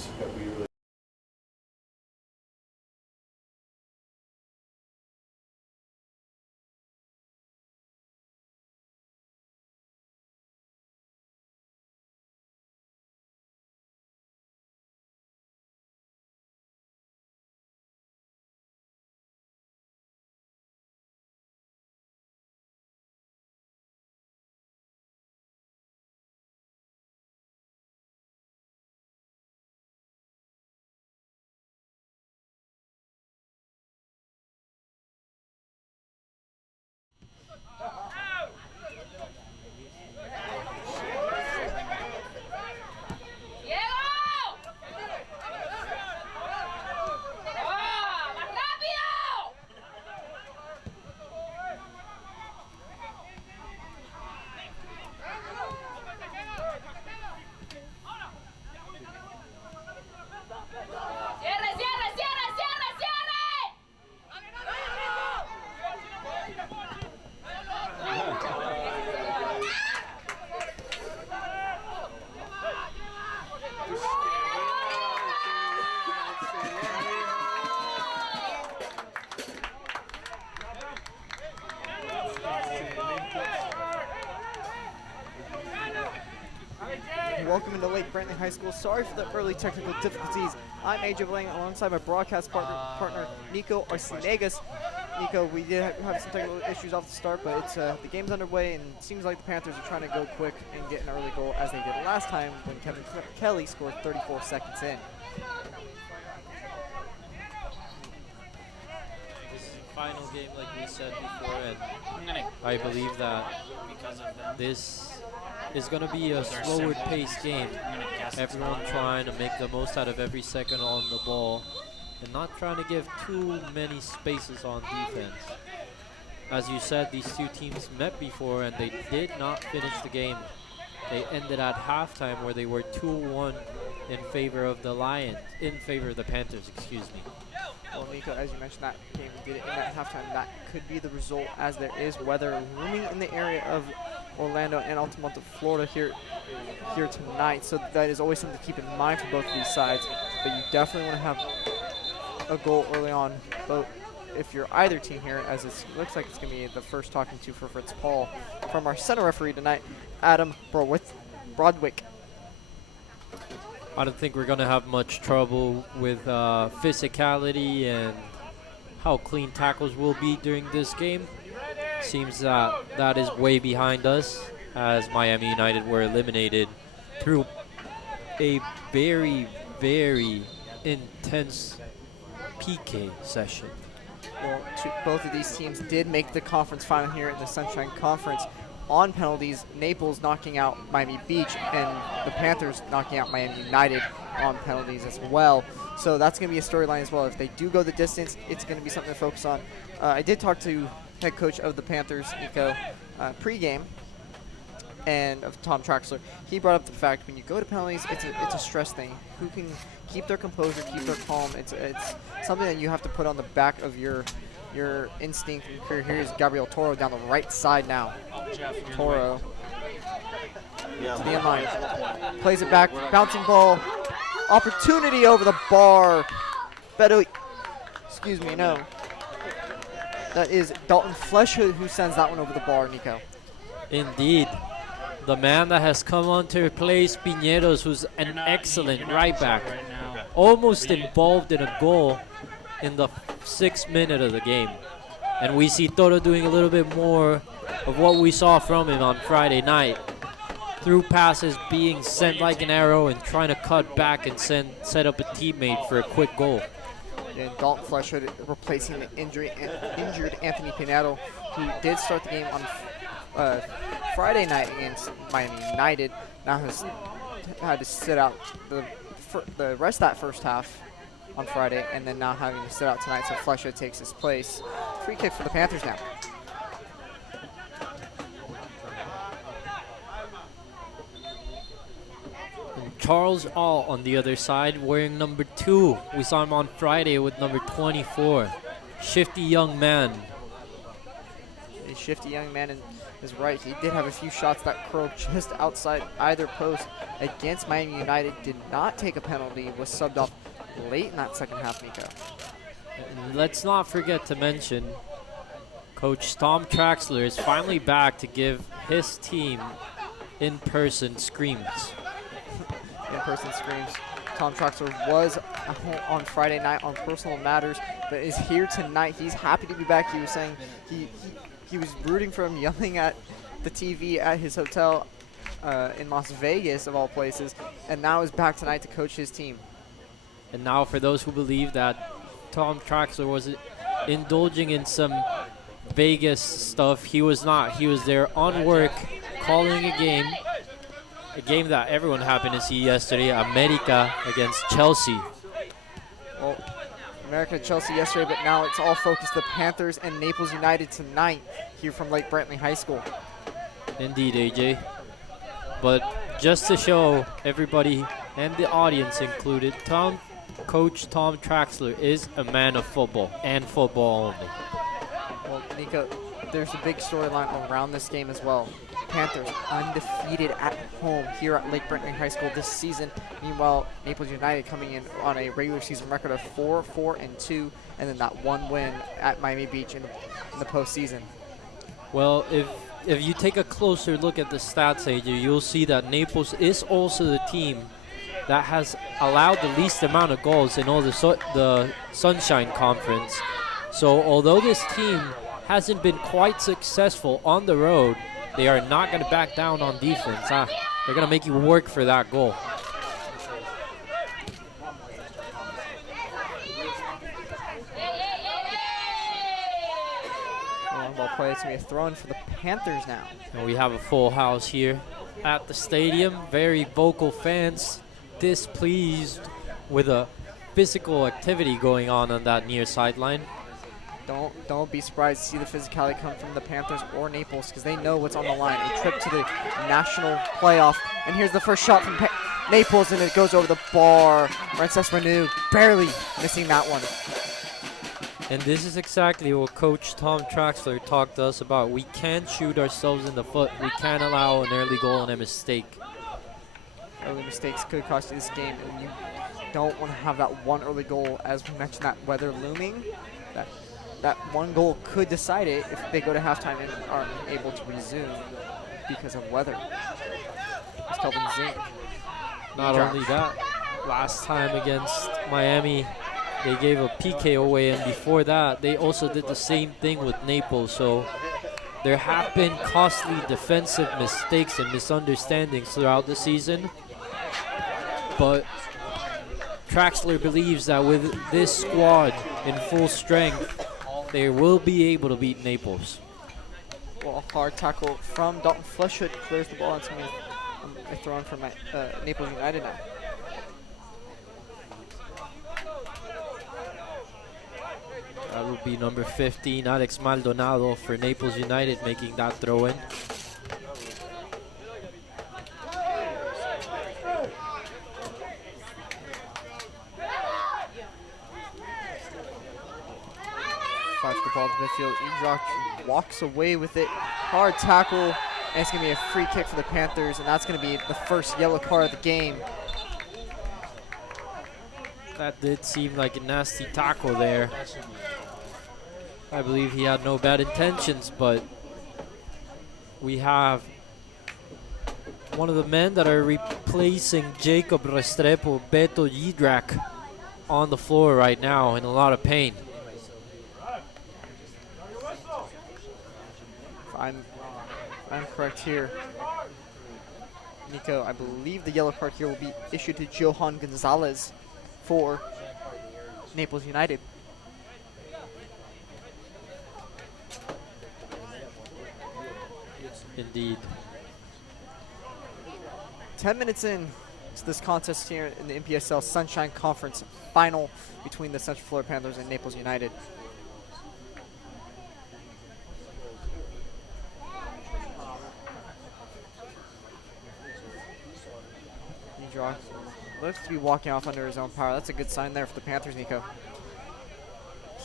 news that we really Welcome into Lake Brantley High School. Sorry for the early technical difficulties. I'm AJ Lang alongside my broadcast partner Nico Arcinegas. Nico, we did have some technical issues off the start, but it's the game's underway, and it seems like the Panthers are trying to go quick and get an early goal as they did last time when Kevin Kelly scored 34 seconds in. This is the final game, like we said before, and I believe that this is going to be a slower paced game. Everyone trying to make the most out of every second on the ball and not trying to give too many spaces on defense. As you said, these two teams met before and they did not finish the game. They ended at halftime where they were 2-1 in favor of the Panthers, excuse me. Well, Nico, as you mentioned, that game did it in that halftime. That could be the result, as there is weather looming in the area of Orlando and Altamonte, Florida here tonight. So that is always something to keep in mind for both of these sides. But you definitely want to have a goal early on, both if you're either team here, as it looks like it's going to be the first talking to for Fritz Paul from our center referee tonight, Adam Broadwick. I don't think we're going to have much trouble with physicality and how clean tackles will be during this game. Seems that is way behind us, as Miami United were eliminated through a very, very intense PK session. Well, both of these teams did make the conference final here in the Sunshine Conference on penalties. Naples knocking out Miami Beach and the Panthers knocking out Miami United on penalties as well. So that's going to be a storyline as well. If they do go the distance, it's going to be something to focus on. I did talk to head coach of the Panthers, Nico, pregame, and of Tom Traxler. He brought up the fact when you go to penalties, it's a stress thing. Who can keep their composure, keep their calm? It's something that you have to put on the back of your instinct. Here's Gabriel Toro down the right side now. Toro to the end line, plays it back, bouncing ball, opportunity over the bar. Excuse me, no. That is Dalton Fleshhood who sends that one over the bar, Nico. Indeed. The man that has come on to replace Piñeros, who's an excellent right back, almost involved in a goal in the 6th minute of the game. And we see Toro doing a little bit more of what we saw from him on Friday night. Through passes being sent like an arrow and trying to cut back and set up a teammate for a quick goal. And Dalton Fleshhood replacing the injured Anthony Pinedo, who did start the game on Friday night against Miami United. Now has had to sit out the rest of that first half on Friday, and then now having to sit out tonight, so Fleshhood takes his place. Free kick for the Panthers now. Charles All on the other side wearing number 2. We saw him on Friday with number 24. Shifty young man. a shifty young man in his right. He did have a few shots that curled just outside either post against Miami United. Did not take a penalty. Was subbed off late in that second half, Nico. Let's not forget to mention Coach Tom Traxler is finally back to give his team in-person screams. In-person screams. Tom Traxler was on Friday night on personal matters, but is here tonight. He's happy to be back. He was saying he was rooting for him, yelling at the TV at his hotel in Las Vegas, of all places, and now is back tonight to coach his team. And now for those who believe that Tom Traxler was indulging in some Vegas stuff, he was not. He was there on work, calling a game that everyone happened to see yesterday, America against Chelsea. Well, America Chelsea yesterday, but now it's all focused the Panthers and Naples United tonight here from Lake Brantley High School. Indeed, AJ. But just to show everybody and the audience included, Coach Tom Traxler is a man of football and football only. Well, Nico, there's a big storyline around this game as well. Panthers undefeated at home here at Lake Brantley High School this season. Meanwhile, Naples United coming in on a regular season record of 4-4-2, and then that one win at Miami Beach in the postseason. Well, if you take a closer look at the stats, AJ, you'll see that Naples is also the team that has allowed the least amount of goals in all the Sunshine Conference. So although this team hasn't been quite successful on the road, they are not going to back down on defense. They're going to make you work for that goal. Ball play. It's going to be a throw-in for the Panthers now. And we have a full house here at the stadium. Very vocal fans, displeased with a physical activity going on that near sideline. Don't be surprised to see the physicality come from the Panthers or Naples, because they know what's on the line. A trip to the national playoff. And here's the first shot from Naples, and it goes over the bar. Frances Renew barely missing that one. And this is exactly what Coach Tom Traxler talked to us about. We can't shoot ourselves in the foot. We can't allow an early goal and a mistake. Early mistakes could cost you this game, and you don't want to have that one early goal. As we mentioned, that weather looming. That one goal could decide it if they go to halftime and aren't able to resume because of weather. It's Kelvin Zink. Not only that, last time against Miami, they gave a PK away, and before that, they also did the same thing with Naples. So there have been costly defensive mistakes and misunderstandings throughout the season. But Traxler believes that with this squad in full strength, they will be able to beat Naples. Well, a hard tackle from Dalton Fleshwood clears the ball. It's going to be a throw-in for Naples United now. That would be number 15, Alex Maldonado, for Naples United, making that throw-in. Flash the ball to midfield. Edrock walks away with it. Hard tackle. And it's going to be a free kick for the Panthers, and that's going to be the first yellow card of the game. That did seem like a nasty tackle there. I believe he had no bad intentions, but we have one of the men that are replacing Jacob Restrepo, Beto Yidrak, on the floor right now in a lot of pain. I'm correct here, Nico, I believe the yellow card here will be issued to Johan Gonzalez for Naples United. Indeed. 10 minutes in to this contest here in the Npsl Sunshine Conference final between the Central Florida Panthers and Naples United. Looks to be walking off under his own power. That's a good sign there for the Panthers, Nico.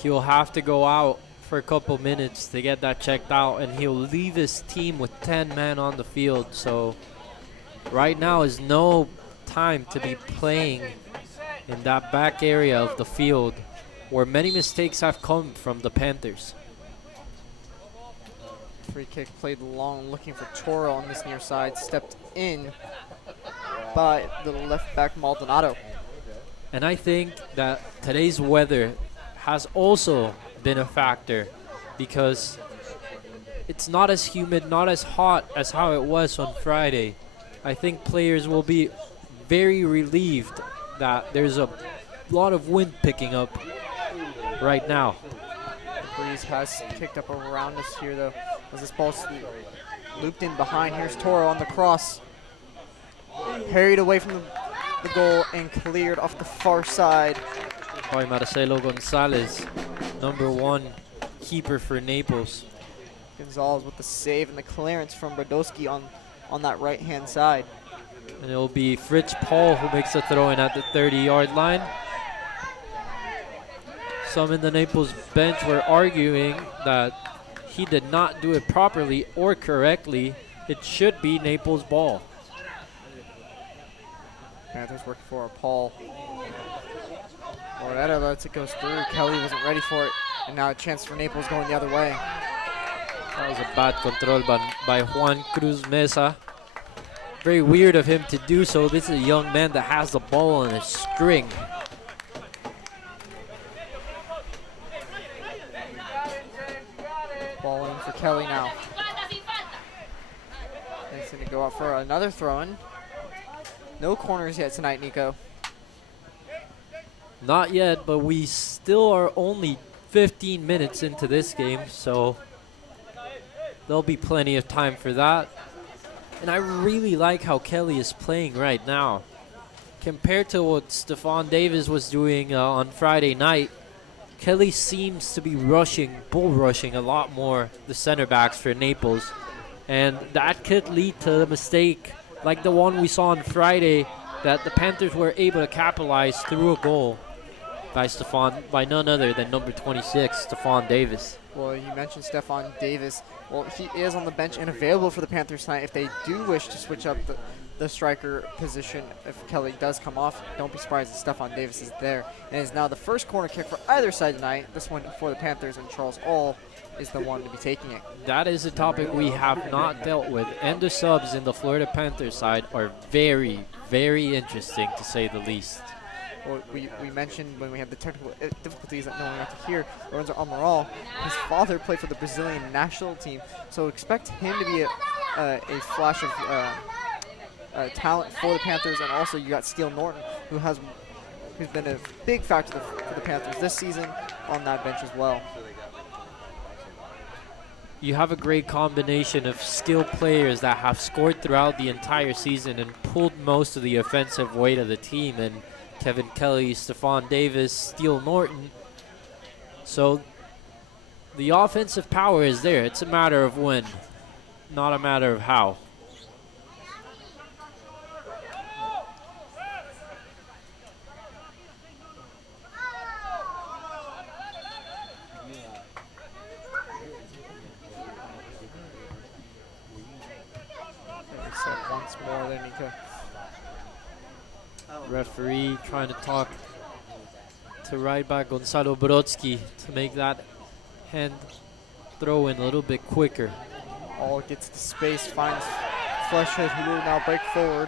He'll have to go out for a couple minutes to get that checked out, and he'll leave his team with 10 men on the field. So right now is no time to be playing in that back area of the field where many mistakes have come from the Panthers. Free kick played long, looking for Toro on this near side. Stepped in by the left back Maldonado. And I think that today's weather has also been a factor because it's not as humid, not as hot as how it was on Friday. I think players will be very relieved that there's a lot of wind picking up right now. The breeze has kicked up around us here, though, as this ball's looped in behind. Here's Toro on the cross. Parried away from the goal and cleared off the far side by Marcelo Gonzalez, number 1 keeper for Naples. Gonzalez with the save and the clearance from Brodowski on that right-hand side. And it will be Fritz Paul who makes a throw in at the 30-yard line. Some in the Naples bench were arguing that he did not do it properly or correctly. It should be Naples' ball. Panthers working for Paul. Moretta lets it go through. Kelly wasn't ready for it. And now a chance for Naples going the other way. That was a bad control by Juan Cruz Mesa. Very weird of him to do so. This is a young man that has the ball on a string. Ball in for Kelly now. He's going to go out for another throw-in. No corners yet tonight, Nico. Not yet, but we still are only 15 minutes into this game, so there'll be plenty of time for that. And I really like how Kelly is playing right now. Compared to what Stephon Davis was doing on Friday night, Kelly seems to be bull rushing a lot more the center backs for Naples. And that could lead to a mistake like the one we saw on Friday that the Panthers were able to capitalize through a goal by none other than number 26, Stephon Davis. Well, you mentioned Stephon Davis. Well, he is on the bench and available for the Panthers tonight if they do wish to switch up the striker position. If Kelly does come off, don't be surprised if Stephon Davis is there. And is now the first corner kick for either side tonight. This one for the Panthers, and Charles All is the one to be taking it. That is a topic we have not dealt with. And the subs in the Florida Panthers side are very, very interesting, to say the least. Well, we mentioned when we had the technical difficulties that no one got to hear, Lorenzo Amaral, his father played for the Brazilian national team, so expect him to be a flash of talent for the Panthers. And also you got Steele Norton, who's been a big factor for the Panthers this season on that bench as well. You have a great combination of skilled players that have scored throughout the entire season and pulled most of the offensive weight of the team, and Kevin Kelly, Stephon Davis, Steele Norton. So the offensive power is there. It's a matter of when, not a matter of how. Once more there, Nico. Referee trying to talk to right back Gonzalo Brodsky to make that hand throw in a little bit quicker. All gets to space, finds Fleshhead, who will now break forward.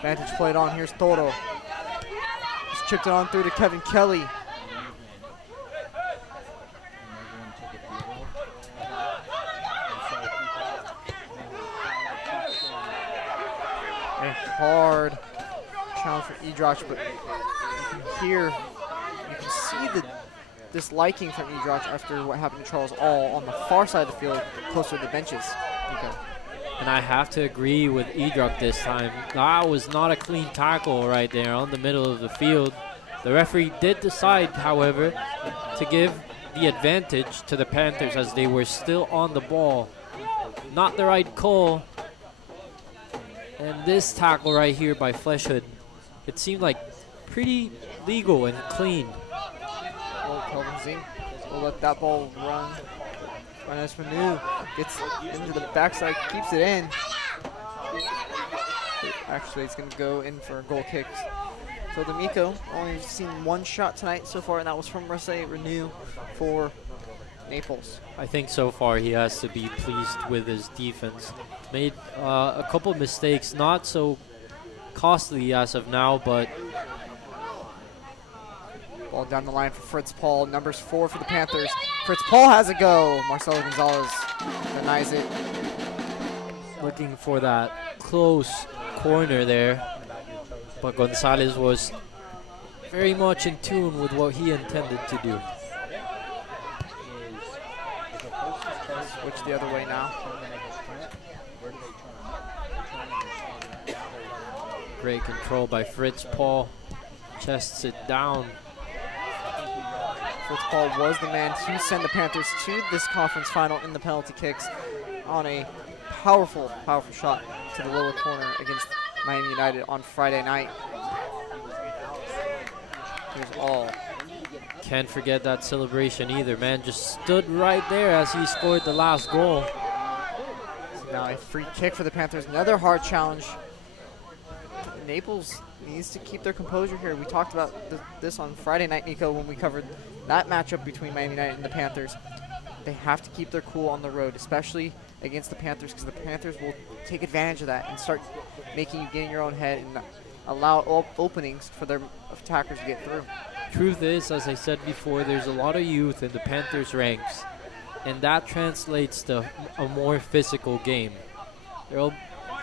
Vantage played on. Here's Toro. Just chipped it on through to Kevin Kelly. A hard challenge for Edrach, but you can see this liking from Edrach after what happened to Charles All on the far side of the field, closer to the benches. Okay. And I have to agree with Edrach this time. That was not a clean tackle right there on the middle of the field. The referee did decide, however, to give the advantage to the Panthers as they were still on the ball. Not the right call. And this tackle right here by Fleshhead, it seemed like pretty legal and clean. Oh, Kelvin Zing We'll let that ball run. As Renew gets into the backside, keeps it in. Actually, it's going to go in for a goal kick. So D'Amico only seen one shot tonight so far, and that was from Renew for Naples. I think so far he has to be pleased with his defense. Made a couple mistakes, not so costly as of now, but ball down the line for Fritz Paul, numbers 4 for the Panthers. Fritz Paul has a go. Marcelo Gonzalez denies it. Looking for that close corner there, but Gonzalez was very much in tune with what he intended to do. Switch the other way now. Great control by Fritz Paul. Chests it down. Fritz Paul was the man to send the Panthers to this conference final in the penalty kicks on a powerful, powerful shot to the lower corner against Miami United on Friday night. Here's all. Can't forget that celebration either. Man just stood right there as he scored the last goal. So now a free kick for the Panthers. Another hard challenge. Naples needs to keep their composure here. We talked about this on Friday night, Nico, when we covered that matchup between Miami United and the Panthers. They have to keep their cool on the road, especially against the Panthers, because the Panthers will take advantage of that and start making you get in your own head and allow openings for their attackers to get through. Truth is, as I said before, there's a lot of youth in the Panthers ranks, and that translates to a more physical game.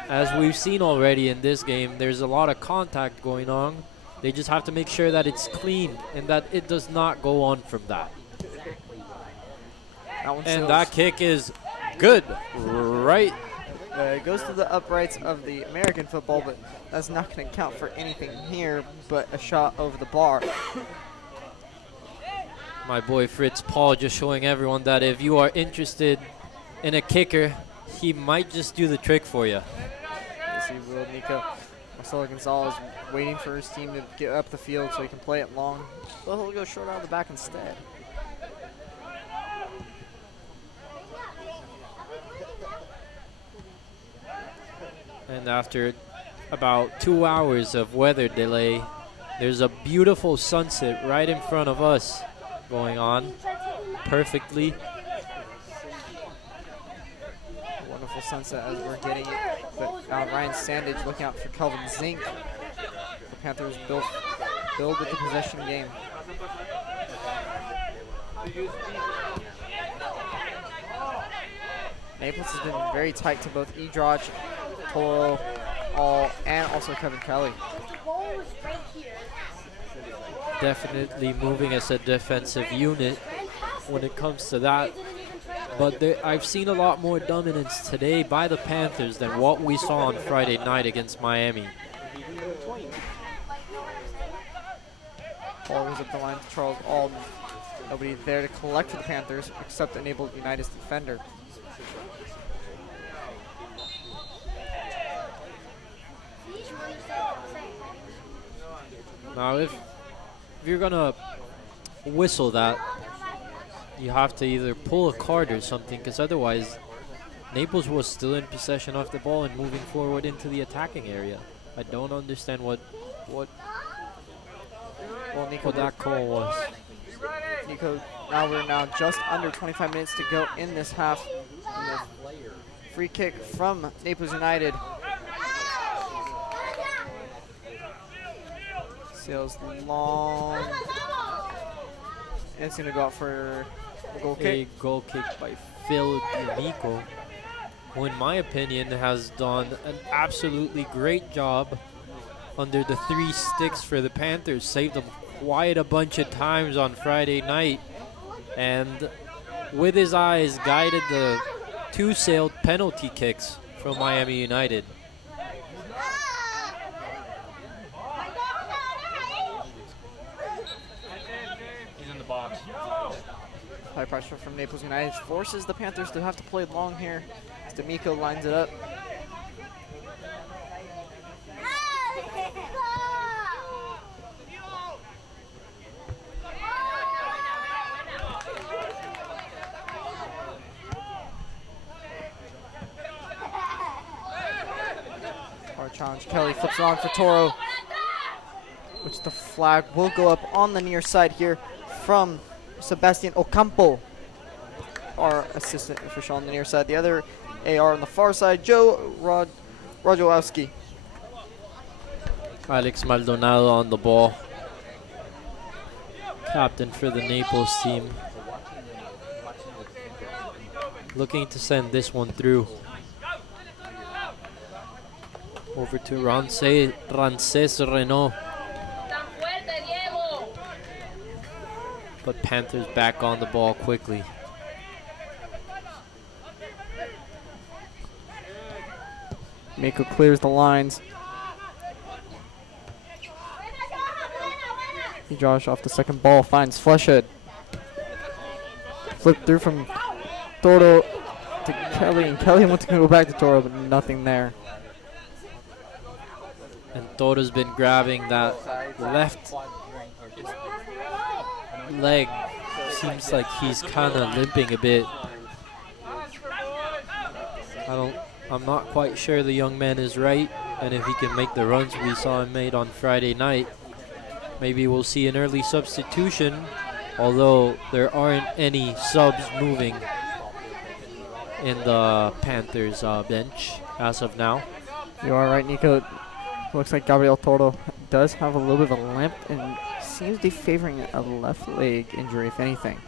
As we've seen already in this game, there's a lot of contact going on. They just have to make sure that it's clean and that it does not go on from that. And that kick is good, right? It goes to the uprights of the American football, but that's not going to count for anything here but a shot over the bar. My boy Fritz Paul just showing everyone that if you are interested in a kicker, he might just do the trick for you. Yes, he will, Nico. Marcelo Gonzalez waiting for his team to get up the field so he can play it long. But he'll go short out of the back instead. And after about 2 hours of weather delay, there's a beautiful sunset right in front of us going on perfectly. Wonderful sunset as we're getting it. But Ryan Sandage looking out for Kelvin Zink. The Panthers build with the possession game. Naples has been very tight to both Edrach, Toro, All, and also Kevin Kelly. Definitely moving as a defensive unit when it comes to that. But I've seen a lot more dominance today by the Panthers than what we saw on Friday night against Miami. Ball was up the line to Charles Alden. Nobody there to collect for the Panthers except the Naples United's defender. Now, if you're gonna whistle that, you have to either pull a card or something, because otherwise, Naples was still in possession of the ball and moving forward into the attacking area. I don't understand what that call was. Nico, we're just under 25 minutes to go in this half. And the free kick from Naples United. Sails long. And it's going to go out for a goal kick. A goal kick by Phil D'Amico, who in my opinion has done an absolutely great job under the 3 sticks for the Panthers. Saved them quite a bunch of times on Friday night, and with his eyes guided the 2 sailed penalty kicks from Miami United. He's in the box. High pressure from Naples United forces the Panthers to have to play long here as D'Amico lines it up. challenge. Kelly flips it on for Toro, which the flag will go up on the near side here from Sebastian Ocampo, our assistant official on the near side. The other AR on the far side, Joe Rajowski. Alex Maldonado on the ball. Captain for the Naples team. Looking to send this one through. Over to Rances Renault. But Panthers back on the ball quickly. Miko clears the lines. Josh off the second ball finds Fleshhead. Flip through from Toro to Kelly, and Kelly wants to go back to Toro, but nothing there. And Toro's been grabbing that left leg. Seems like he's kind of limping a bit. I'm not quite sure the young man is right, and if he can make the runs we saw him made on Friday night, maybe we'll see an early substitution, although there aren't any subs moving in the Panthers bench as of now. You are right, Nico. Looks like Gabriel Toro does have a little bit of a limp and seems to be favoring a left leg injury, if anything.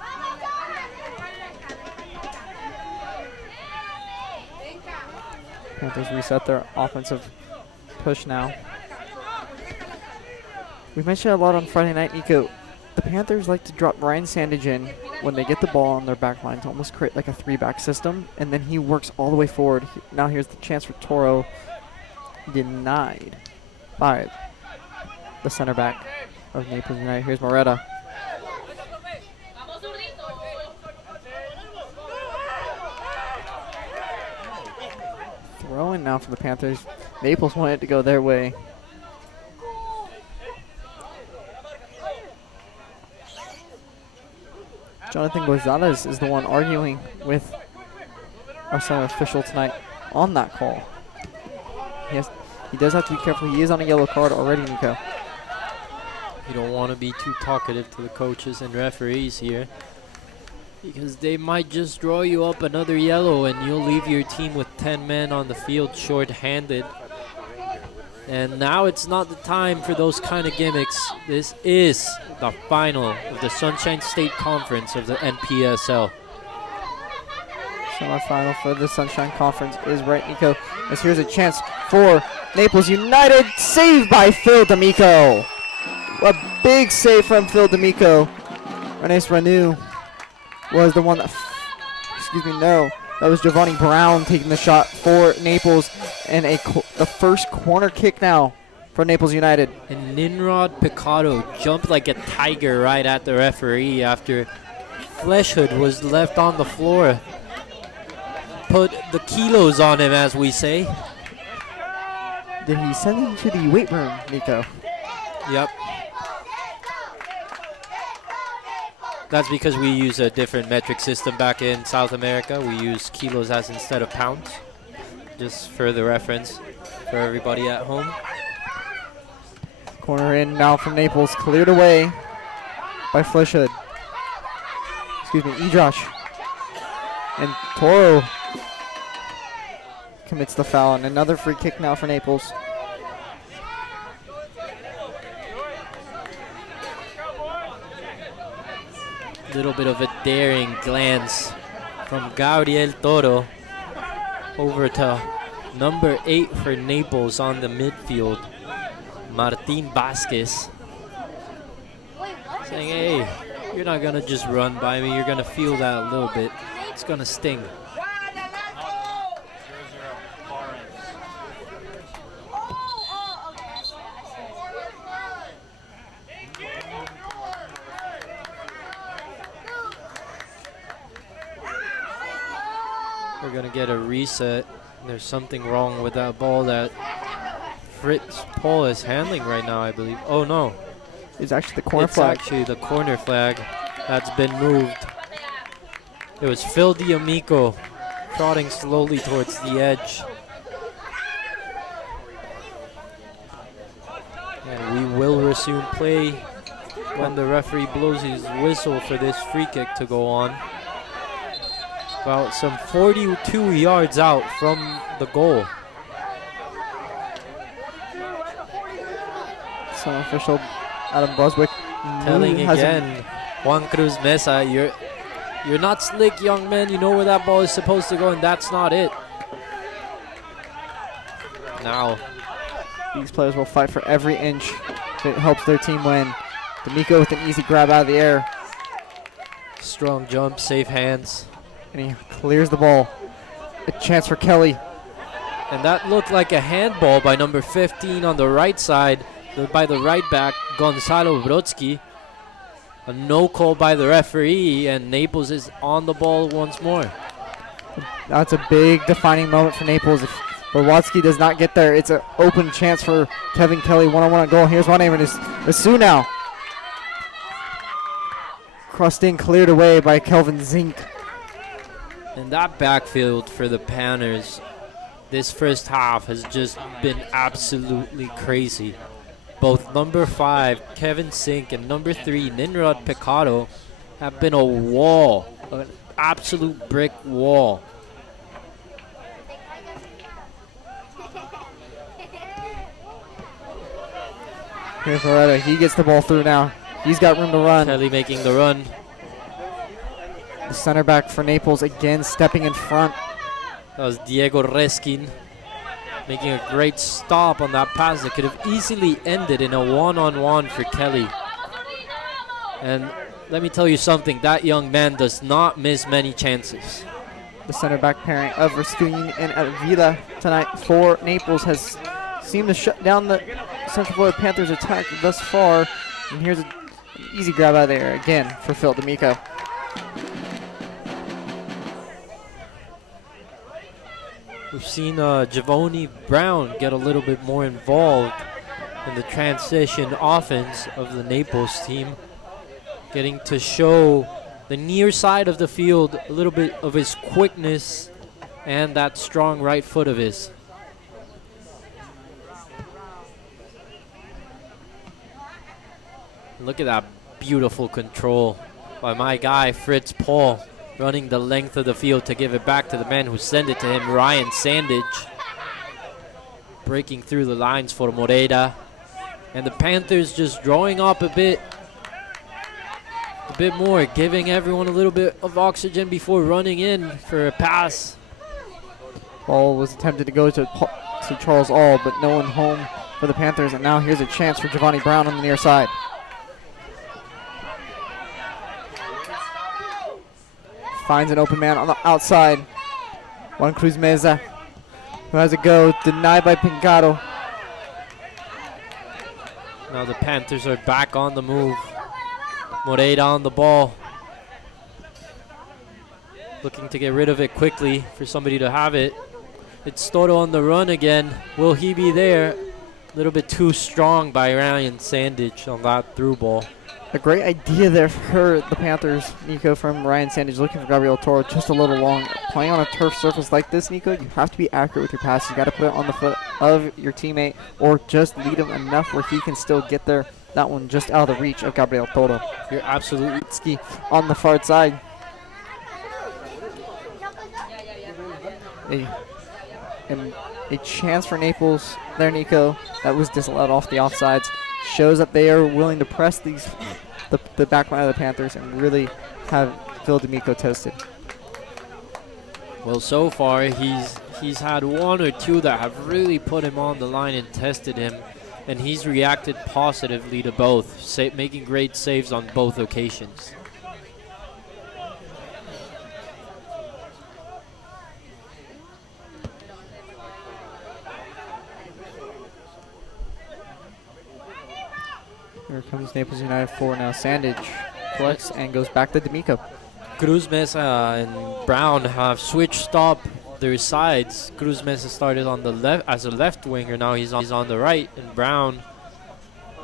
Panthers reset their offensive push now. We mentioned a lot on Friday night, Nico. The Panthers like to drop Ryan Sandage in when they get the ball on their back line to almost create like a three-back system, and then he works all the way forward. Now here's the chance for Toro. Denied by the center back of Naples United. Here's Moretta. Throw in now for the Panthers. Naples wanted to go their way. Jonathan Gonzalez is the one arguing with our center official tonight on that call. He does have to be careful. He is on a yellow card already, Nico. You don't want to be too talkative to the coaches and referees here, because they might just draw you up another yellow and you'll leave your team with 10 men on the field short-handed. And now it's not the time for those kind of gimmicks. This is the final of the Sunshine State Conference of the Npsl. Semi-final for the Sunshine Conference is right, Nico. As here's a chance for Naples United. Saved by Phil D'Amico. A big save from Phil D'Amico. Ernest Renew was the one that, that was Giovanni Brown taking the shot for Naples, and the first corner kick now for Naples United. And Ninrod Picado jumped like a tiger right at the referee after Fleshhood was left on the floor. Put the kilos on him, as we say. Did he send him to the weight room, Nico? Yep. That's because we use a different metric system back in South America. We use kilos as instead of pounds. Just for the reference for everybody at home. Corner in now from Naples, cleared away by Fleshhood. Ejosh. And Toro commits the foul, and another free kick now for Naples. Little bit of a daring glance from Gabriel Toro over to number 8 for Naples on the midfield, Martin Vasquez, saying, hey, you're not gonna just run by me, you're gonna feel that a little bit. It's gonna sting. We're gonna get a reset. There's something wrong with that ball that Fritz Paul is handling right now, I believe. Oh no. It's actually the corner flag. It's actually the corner flag that's been moved. It was Phil D'Amico trotting slowly towards the edge. resume play when the referee blows his whistle for this free kick to go on. About some 42 yards out from the goal. Some official Adam Buswick telling again, Juan Cruz Mesa, you're not slick, young man. You know where that ball is supposed to go, and that's not it. Now, these players will fight for every inch that helps their team win. D'Amico with an easy grab out of the air. Strong jump, safe hands. And he clears the ball. A chance for Kelly. And that looked like a handball by number 15 on the right side, by the right back, Gonzalo Brodsky. A no call by the referee, and Naples is on the ball once more. That's a big defining moment for Naples. If Brodsky does not get there, it's an open chance for Kevin Kelly. One-on-one goal. Here's one name, and it's Sue now. Crossed in, cleared away by Kelvin Zink. And that backfield for the Panthers this first half has just been absolutely crazy. Both number 5, Kevin Zink, and number 3, Ninrod Picado, have been a wall, an absolute brick wall. Here's Loretta. He gets the ball through now. He's got room to run. Kelly making the run. The center back for Naples again stepping in front. That was Diego Reskin making a great stop on that pass that could have easily ended in a one-on-one for Kelly. And let me tell you something, that young man does not miss many chances. The center back pairing of Raskin and Avila tonight for Naples has seemed to shut down the Central Florida Panthers attack thus far. And here's an easy grab out of there again for Phil D'Amico. We've seen Javoni Brown get a little bit more involved in the transition offense of the Naples team, getting to show the near side of the field a little bit of his quickness and that strong right foot of his. Look at that beautiful control by my guy Fritz Paul, running the length of the field to give it back to the man who sent it to him, Ryan Sandage. Breaking through the lines for Moreda. And the Panthers just drawing up a bit more, giving everyone a little bit of oxygen before running in for a pass. Ball was attempted to go to Charles All, but no one home for the Panthers. And now here's a chance for Giovanni Brown on the near side. Finds an open man on the outside. Juan Cruz Meza, who has a go, denied by Pingado. Now the Panthers are back on the move. Moreda on the ball. Looking to get rid of it quickly for somebody to have it. It's Toto on the run again. Will he be there? A little bit too strong by Ryan Sandage on that through ball. A great idea there for the Panthers, Nico, from Ryan Sandage, looking for Gabriel Toro just a little long. Playing on a turf surface like this, Nico, you have to be accurate with your passes. You got to put it on the foot of your teammate or just lead him enough where he can still get there. That one just out of the reach of Gabriel Toro. You're absolutely ski on the far side. A chance for Naples there, Nico. That was disallowed off the offsides. Shows that they are willing to press the back line of the Panthers and really have Phil D'Amico tested. Well, so far he's had one or two that have really put him on the line and tested him, and he's reacted positively to both, making great saves on both occasions. Here comes Naples United for now. Sandage collects and goes back to D'Amico. Cruz Mesa and Brown have switched up their sides. Cruz Mesa started on the left as a left winger. Now he's on the right, and Brown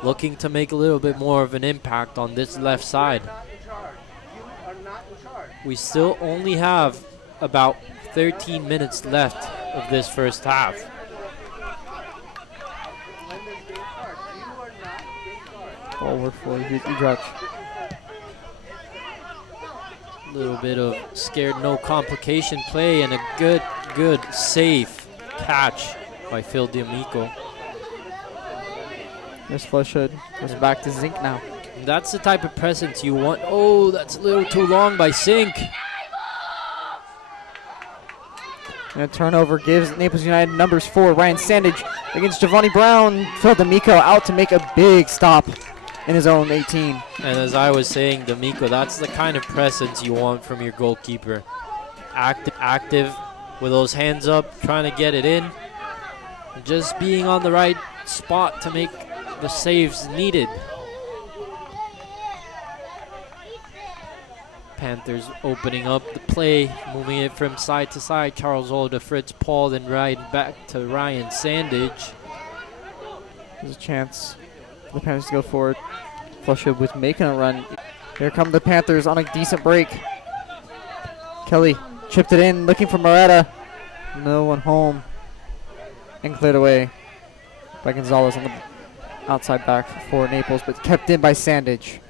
looking to make a little bit more of an impact on this left side. We still only have about 13 minutes left of this first half. turnover for Udrich. A little bit of scared no complication play and a good safe catch by Phil D'Amico. This Fleshhood goes back to Zink now. That's the type of presence you want. Oh, that's a little too long by Zink. And a turnover gives Naples United numbers 4. Ryan Sandage against Giovanni Brown. Phil D'Amico out to make a big stop in his own 18. And as I was saying, D'Amico, that's the kind of presence you want from your goalkeeper. Active with those hands up, trying to get it in. Just being on the right spot to make the saves needed. Panthers opening up the play, moving it from side to side. Charles Olda, Fritz Paul, then right back to Ryan Sandage. There's a chance for the Panthers to go forward. Fleshhood was making a run. Here come the Panthers on a decent break. Kelly chipped it in, looking for Moretta. No one home. And cleared away by Gonzalez on the outside back for Naples, but kept in by Sandage.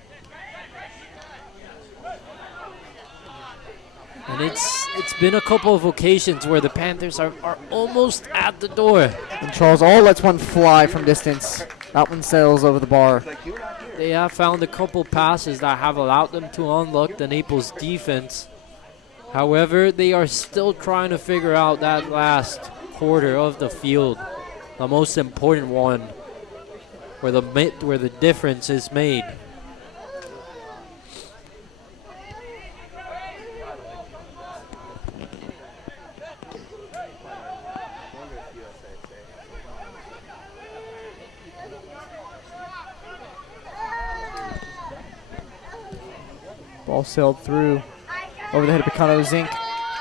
And it's been a couple of occasions where the Panthers are almost at the door. And Charles lets one fly from distance. That one sails over the bar. They have found a couple passes that have allowed them to unlock the Naples defense. However, they are still trying to figure out that last quarter of the field, the most important one, where the difference is made. Ball sailed through over the head of Picano. Zink.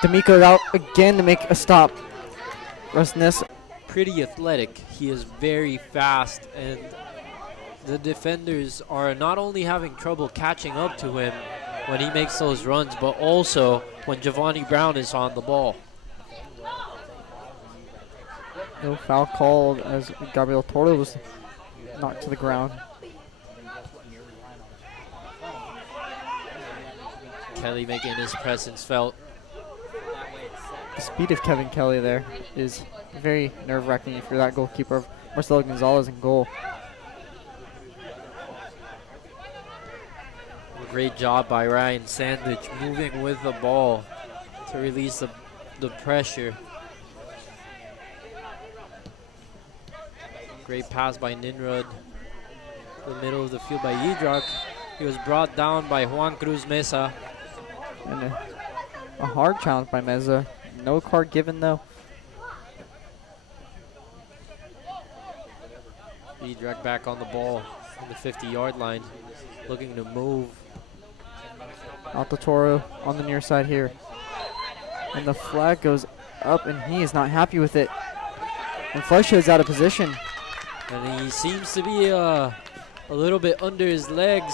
D'Amico out again to make a stop. Rusness. Pretty athletic. He is very fast, and the defenders are not only having trouble catching up to him when he makes those runs, but also when Giovanni Brown is on the ball. No foul called as Gabriel Toro was knocked to the ground. Kelly making his presence felt. The speed of Kevin Kelly there is very nerve-wracking if you're that goalkeeper of Marcelo Gonzalez in goal. Great job by Ryan Sandage moving with the ball to release the pressure. Great pass by Ninrod. The middle of the field by Idrak. He was brought down by Juan Cruz Mesa. And a hard challenge by Meza. No card given though. Idrak back on the ball on the 50-yard line, looking to move. Alto Toro on the near side here. And the flag goes up and he is not happy with it. And Fleshhood's out of position. And he seems to be a little bit under his legs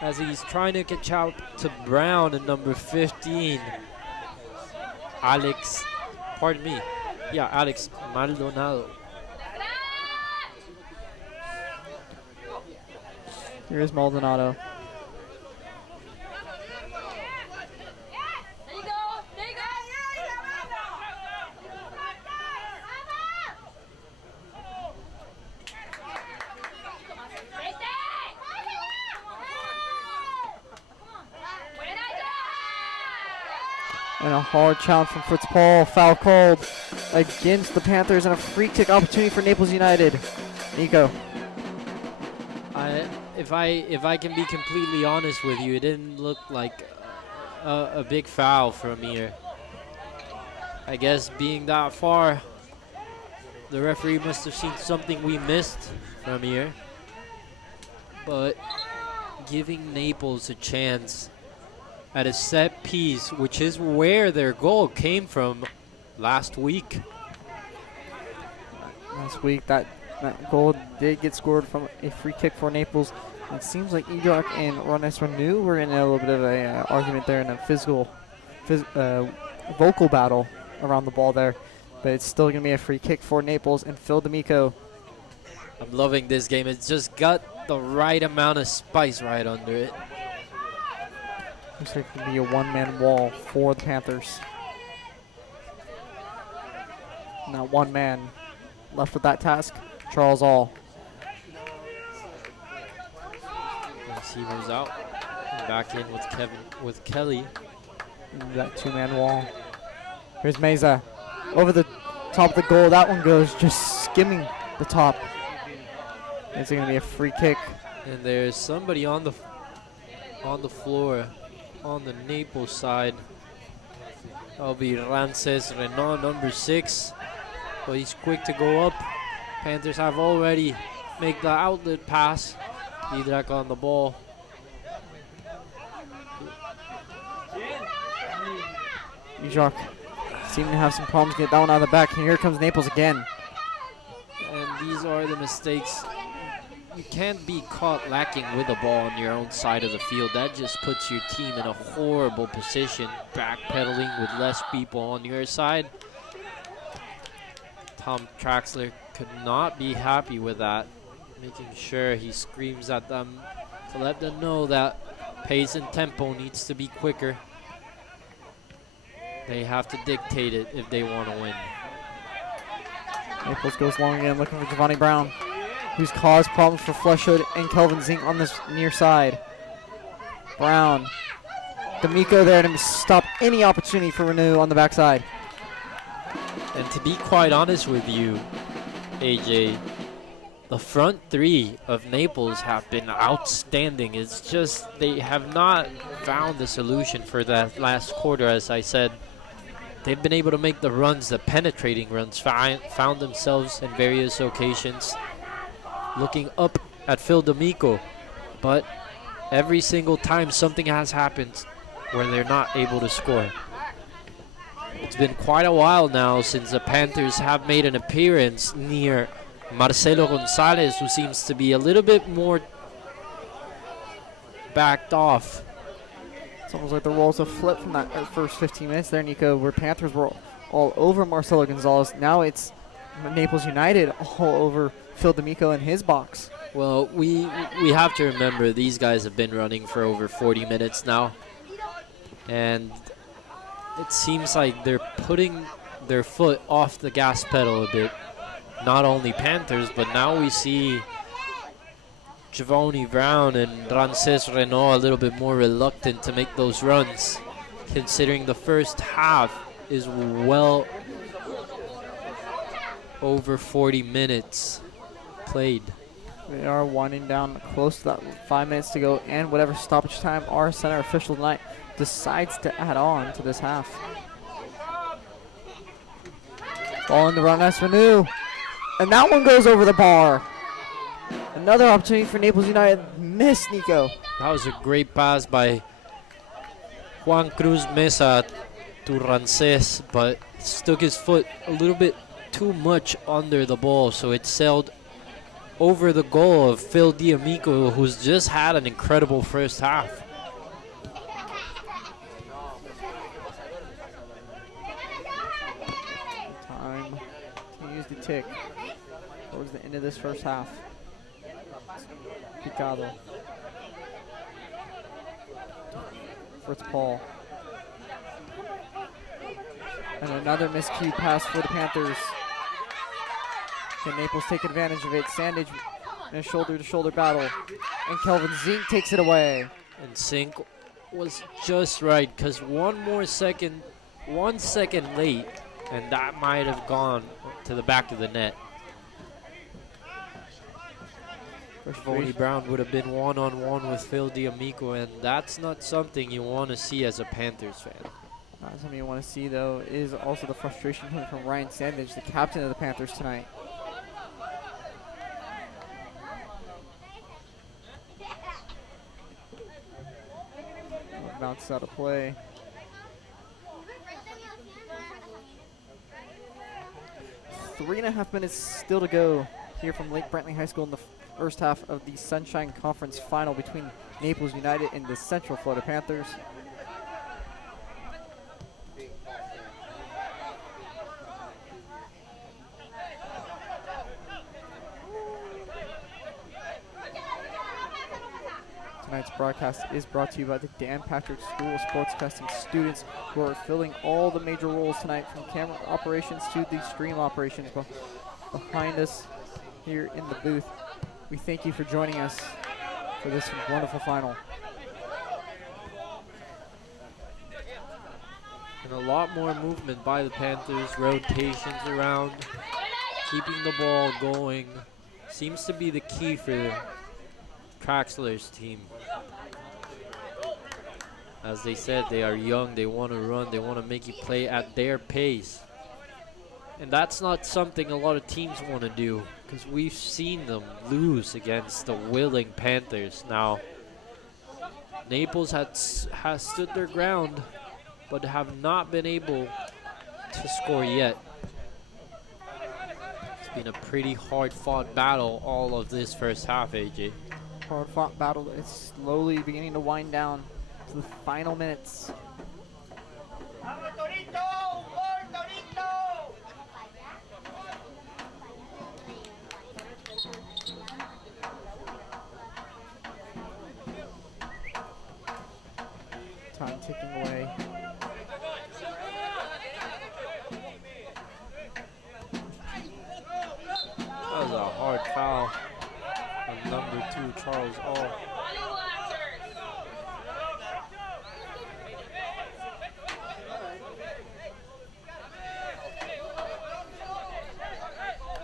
as he's trying to catch out to Brown in number 15. Alex Maldonado. Here is Maldonado. And a hard challenge from Fritz Paul. Foul called against the Panthers and a free kick opportunity for Naples United. Nico. If I can be completely honest with you, it didn't look like a big foul from here. I guess being that far, the referee must have seen something we missed from here. But giving Naples a chance at a set piece, which is where their goal came from last week. Last week, that goal did get scored from a free kick for Naples. It seems like Idrak and Rones Renew were in a little bit of a argument there in a vocal battle around the ball there. But it's still going to be a free kick for Naples and Phil D'Amico. I'm loving this game. It's just got the right amount of spice right under it. Looks like it could be a one-man wall for the Panthers. Now one man left with that task, Charles All. Receiver's out. And back in with Kelly. That two-man wall. Here's Meza. Over the top of the goal. That one goes just skimming the top. It's going to be a free kick. And there's somebody on the floor on the Naples side. That'll be Rances Renault, number 6. But he's quick to go up. Panthers have already made the outlet pass. Idrak on the ball. Idrak seeming to have some problems getting that one out of the back. And here comes Naples again. And these are the mistakes. You can't be caught lacking with a ball on your own side of the field. That just puts your team in a horrible position, backpedaling with less people on your side. Tom Traxler could not be happy with that, making sure he screams at them to let them know that pace and tempo needs to be quicker. They have to dictate it if they want to win. Naples goes long again, looking for Giovanni Brown, who's caused problems for Fleshhood and Kelvin Zink on this near side. Brown. D'Amico there to stop any opportunity for Renew on the backside. And to be quite honest with you, AJ, the front three of Naples have been outstanding. It's just they have not found the solution for that last quarter, as I said. They've been able to make the runs, the penetrating runs, found themselves in various occasions looking up at Phil D'Amico. But every single time something has happened where they're not able to score. It's been quite a while now since the Panthers have made an appearance near Marcelo Gonzalez, who seems to be a little bit more backed off. It's almost like the roles have flipped from that first 15 minutes there, Nico, where Panthers were all over Marcelo Gonzalez. Now it's Naples United all over Phil D'Amico in his box. Well, we have to remember these guys have been running for over 40 minutes now. And it seems like they're putting their foot off the gas pedal a bit. Not only Panthers, but now we see Giovanni Brown and Rances Renault a little bit more reluctant to make those runs, considering the first half is well over 40 minutes played. They are winding down close to that 5 minutes to go, and whatever stoppage time our center official tonight decides to add on to this half. Ball in the run, that's Renew. And that one goes over the bar. Another opportunity for Naples United. Miss, Nico. That was a great pass by Juan Cruz Mesa to Rances, but stuck his foot a little bit too much under the ball, so it sailed over the goal of Phil D'Amico, who's just had an incredible first half. Time continues to tick towards the end of this first half. Picado. Fritz Paul. And another miscued pass for the Panthers. Can Naples take advantage of it? Sandage in a shoulder-to-shoulder battle. And Kelvin Zink takes it away. And Zink was just right, because 1 second late, and that might have gone to the back of the net. Giovanni Brown would have been one-on-one with Phil D'Amico, and that's not something you want to see as a Panthers fan. Not something you want to see, though, is also the frustration coming from Ryan Sandage, the captain of the Panthers tonight. Bounce out of play. Three and a half minutes still to go here from Lake Brantley High School in the first half of the Sunshine Conference final between Naples United and the Central Florida Panthers. Tonight's broadcast is brought to you by the Dan Patrick School of Sportscasting students who are filling all the major roles tonight, from camera operations to the stream operations behind us here in the booth. We thank you for joining us for this wonderful final. And a lot more movement by the Panthers, rotations around, keeping the ball going. Seems to be the key for Traxler's team. As they said, they are young, they want to run, they want to make you play at their pace. And that's not something a lot of teams want to do, because we've seen them lose against the willing Panthers. Now, Naples has stood their ground, but have not been able to score yet. It's been a pretty hard-fought battle all of this first half, AJ. Hard-fought battle is slowly beginning to wind down to the final minutes. Time ticking away. That was a hard foul on number 2, Charles All.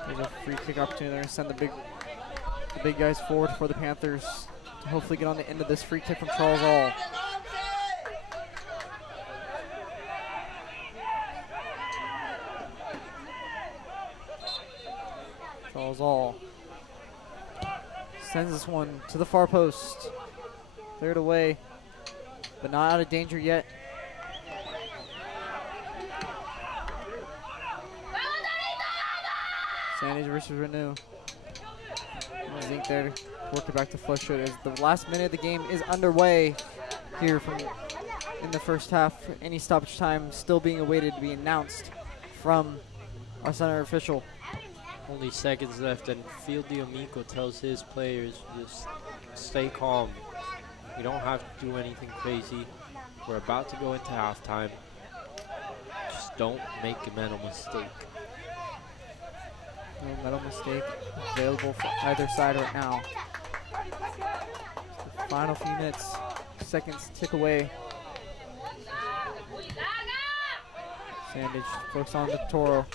There's a free kick opportunity there to send the big guys forward for the Panthers to hopefully get on the end of this free kick from Charles All. Charles All sends this one to the far post. Cleared away, but not out of danger yet. Sandage versus Renew. Zink there to work it back to Flush as the last minute of the game is underway here in the first half. Any stoppage time still being awaited to be announced from our center official. Only seconds left, and Field D'Amico tells his players just stay calm. We don't have to do anything crazy. We're about to go into halftime. Just don't make a mental mistake. No mental mistake available for either side right now. The final few minutes, seconds tick away. Sandage focus on the Toro,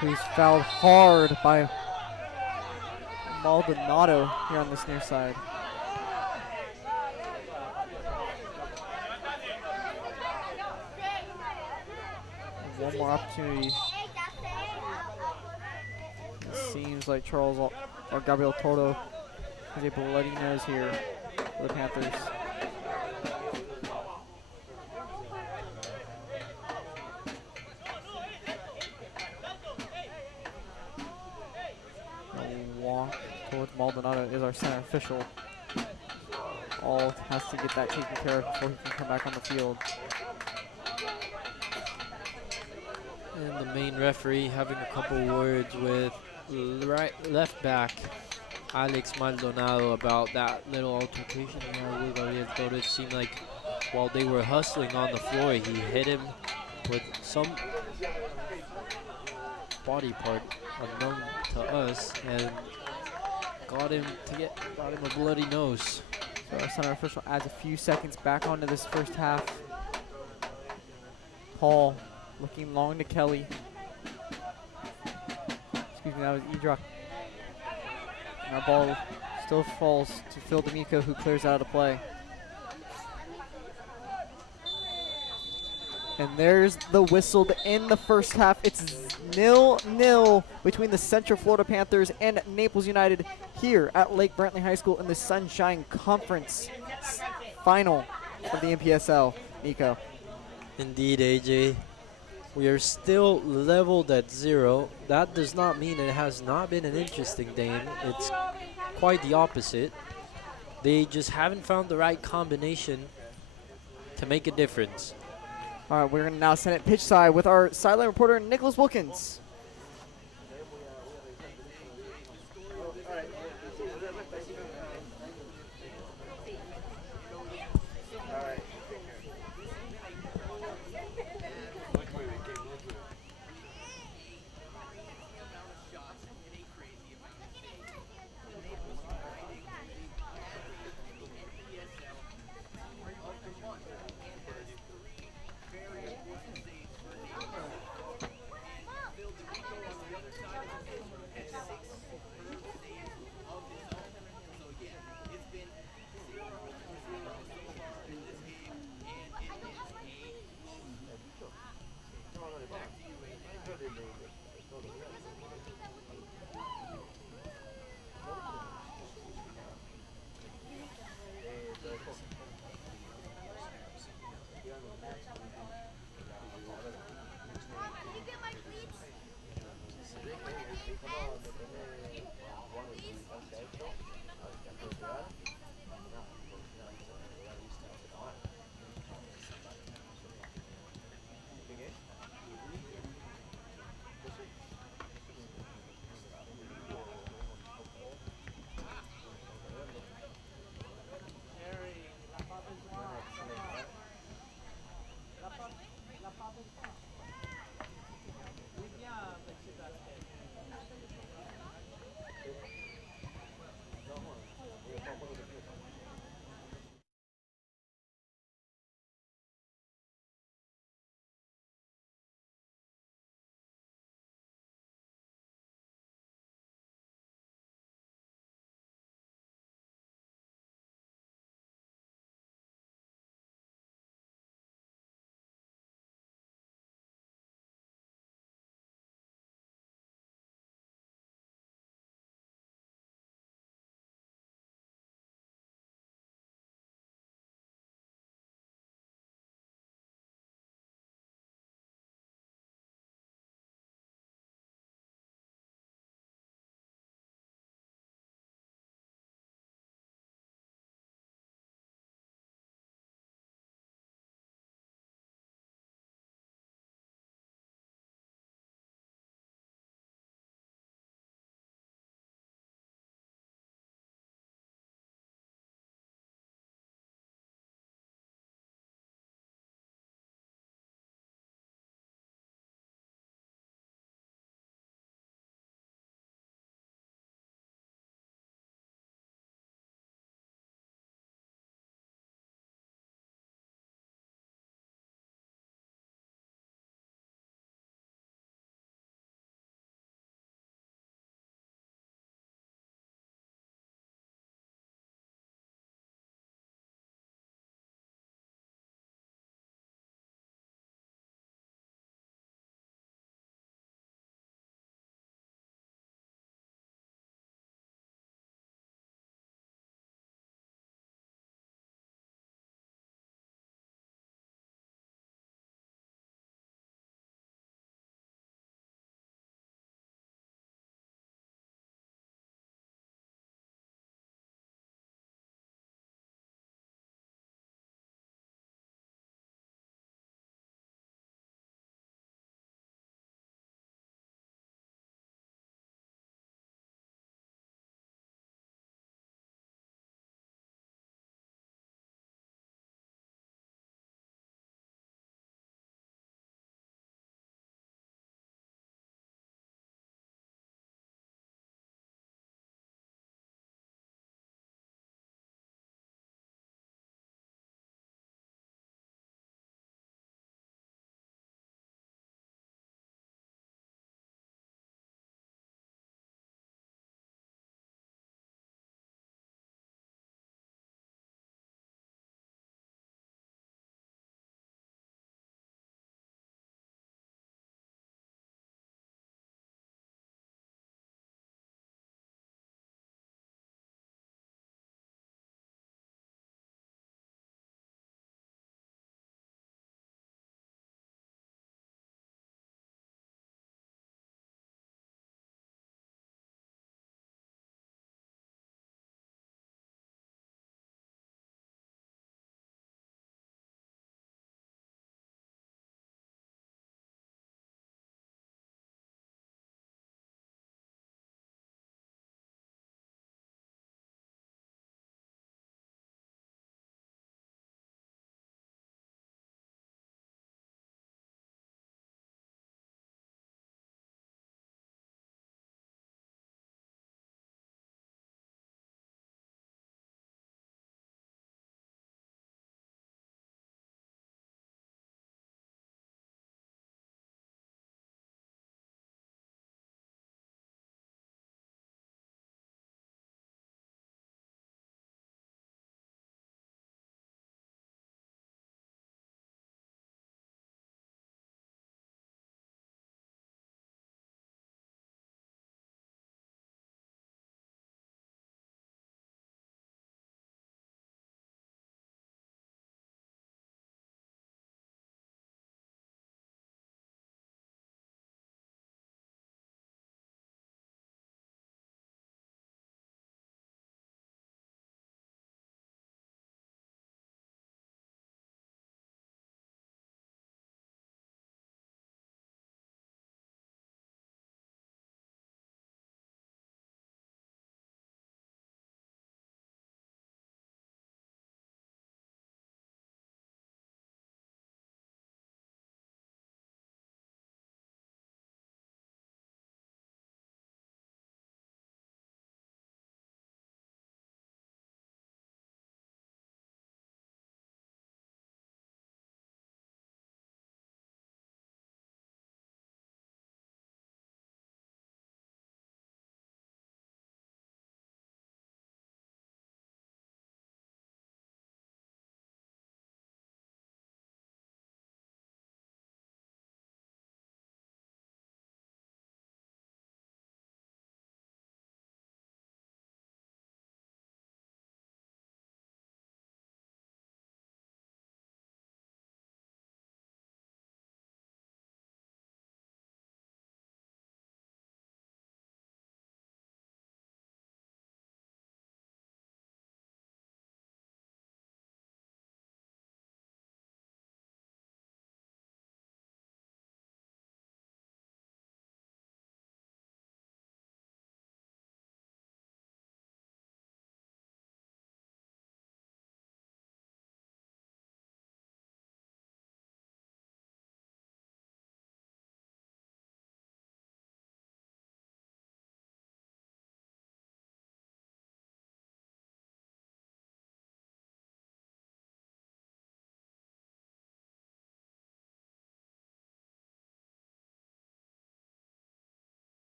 who's fouled hard by Maldonado here on this near side. And one more opportunity. It seems like Charles or Gabriel Tordo has a bloody nose here for the Panthers. Walk towards Maldonado is our center official. All has to get that taken care of before he can come back on the field. And the main referee having a couple words with left back Alex Maldonado about that little altercation he had with Gabriel Torres. It seemed like while they were hustling on the floor, he hit him with some body part unknown to us and got him a bloody nose. So our center official adds a few seconds back onto this first half. Paul looking long to Kelly. Excuse me, that was Edrock. And our ball still falls to Phil D'Amico, who clears out of play. And there's the whistle to end the first half. It's 0-0 between the Central Florida Panthers and Naples United here at Lake Brantley High School in the Sunshine Conference final of the NPSL. Nico. Indeed, AJ. We are still leveled at 0. That does not mean it has not been an interesting game. It's quite the opposite. They just haven't found the right combination to make a difference. All right, we're going to now send it pitch side with our sideline reporter, Nicholas Wilkins.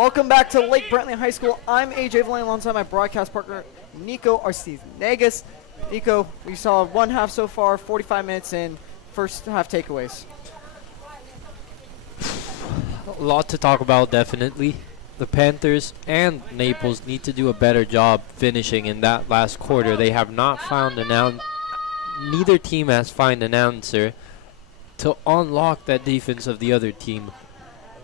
Welcome back to Lake Brantley High School. I'm AJ Valane alongside my broadcast partner, Nico Arciz-Negas. Nico, we saw one half so far, 45 minutes in. First half takeaways. A lot to talk about, definitely. The Panthers and Naples need to do a better job finishing in that last quarter. They have not found neither team has found an answer to unlock that defense of the other team.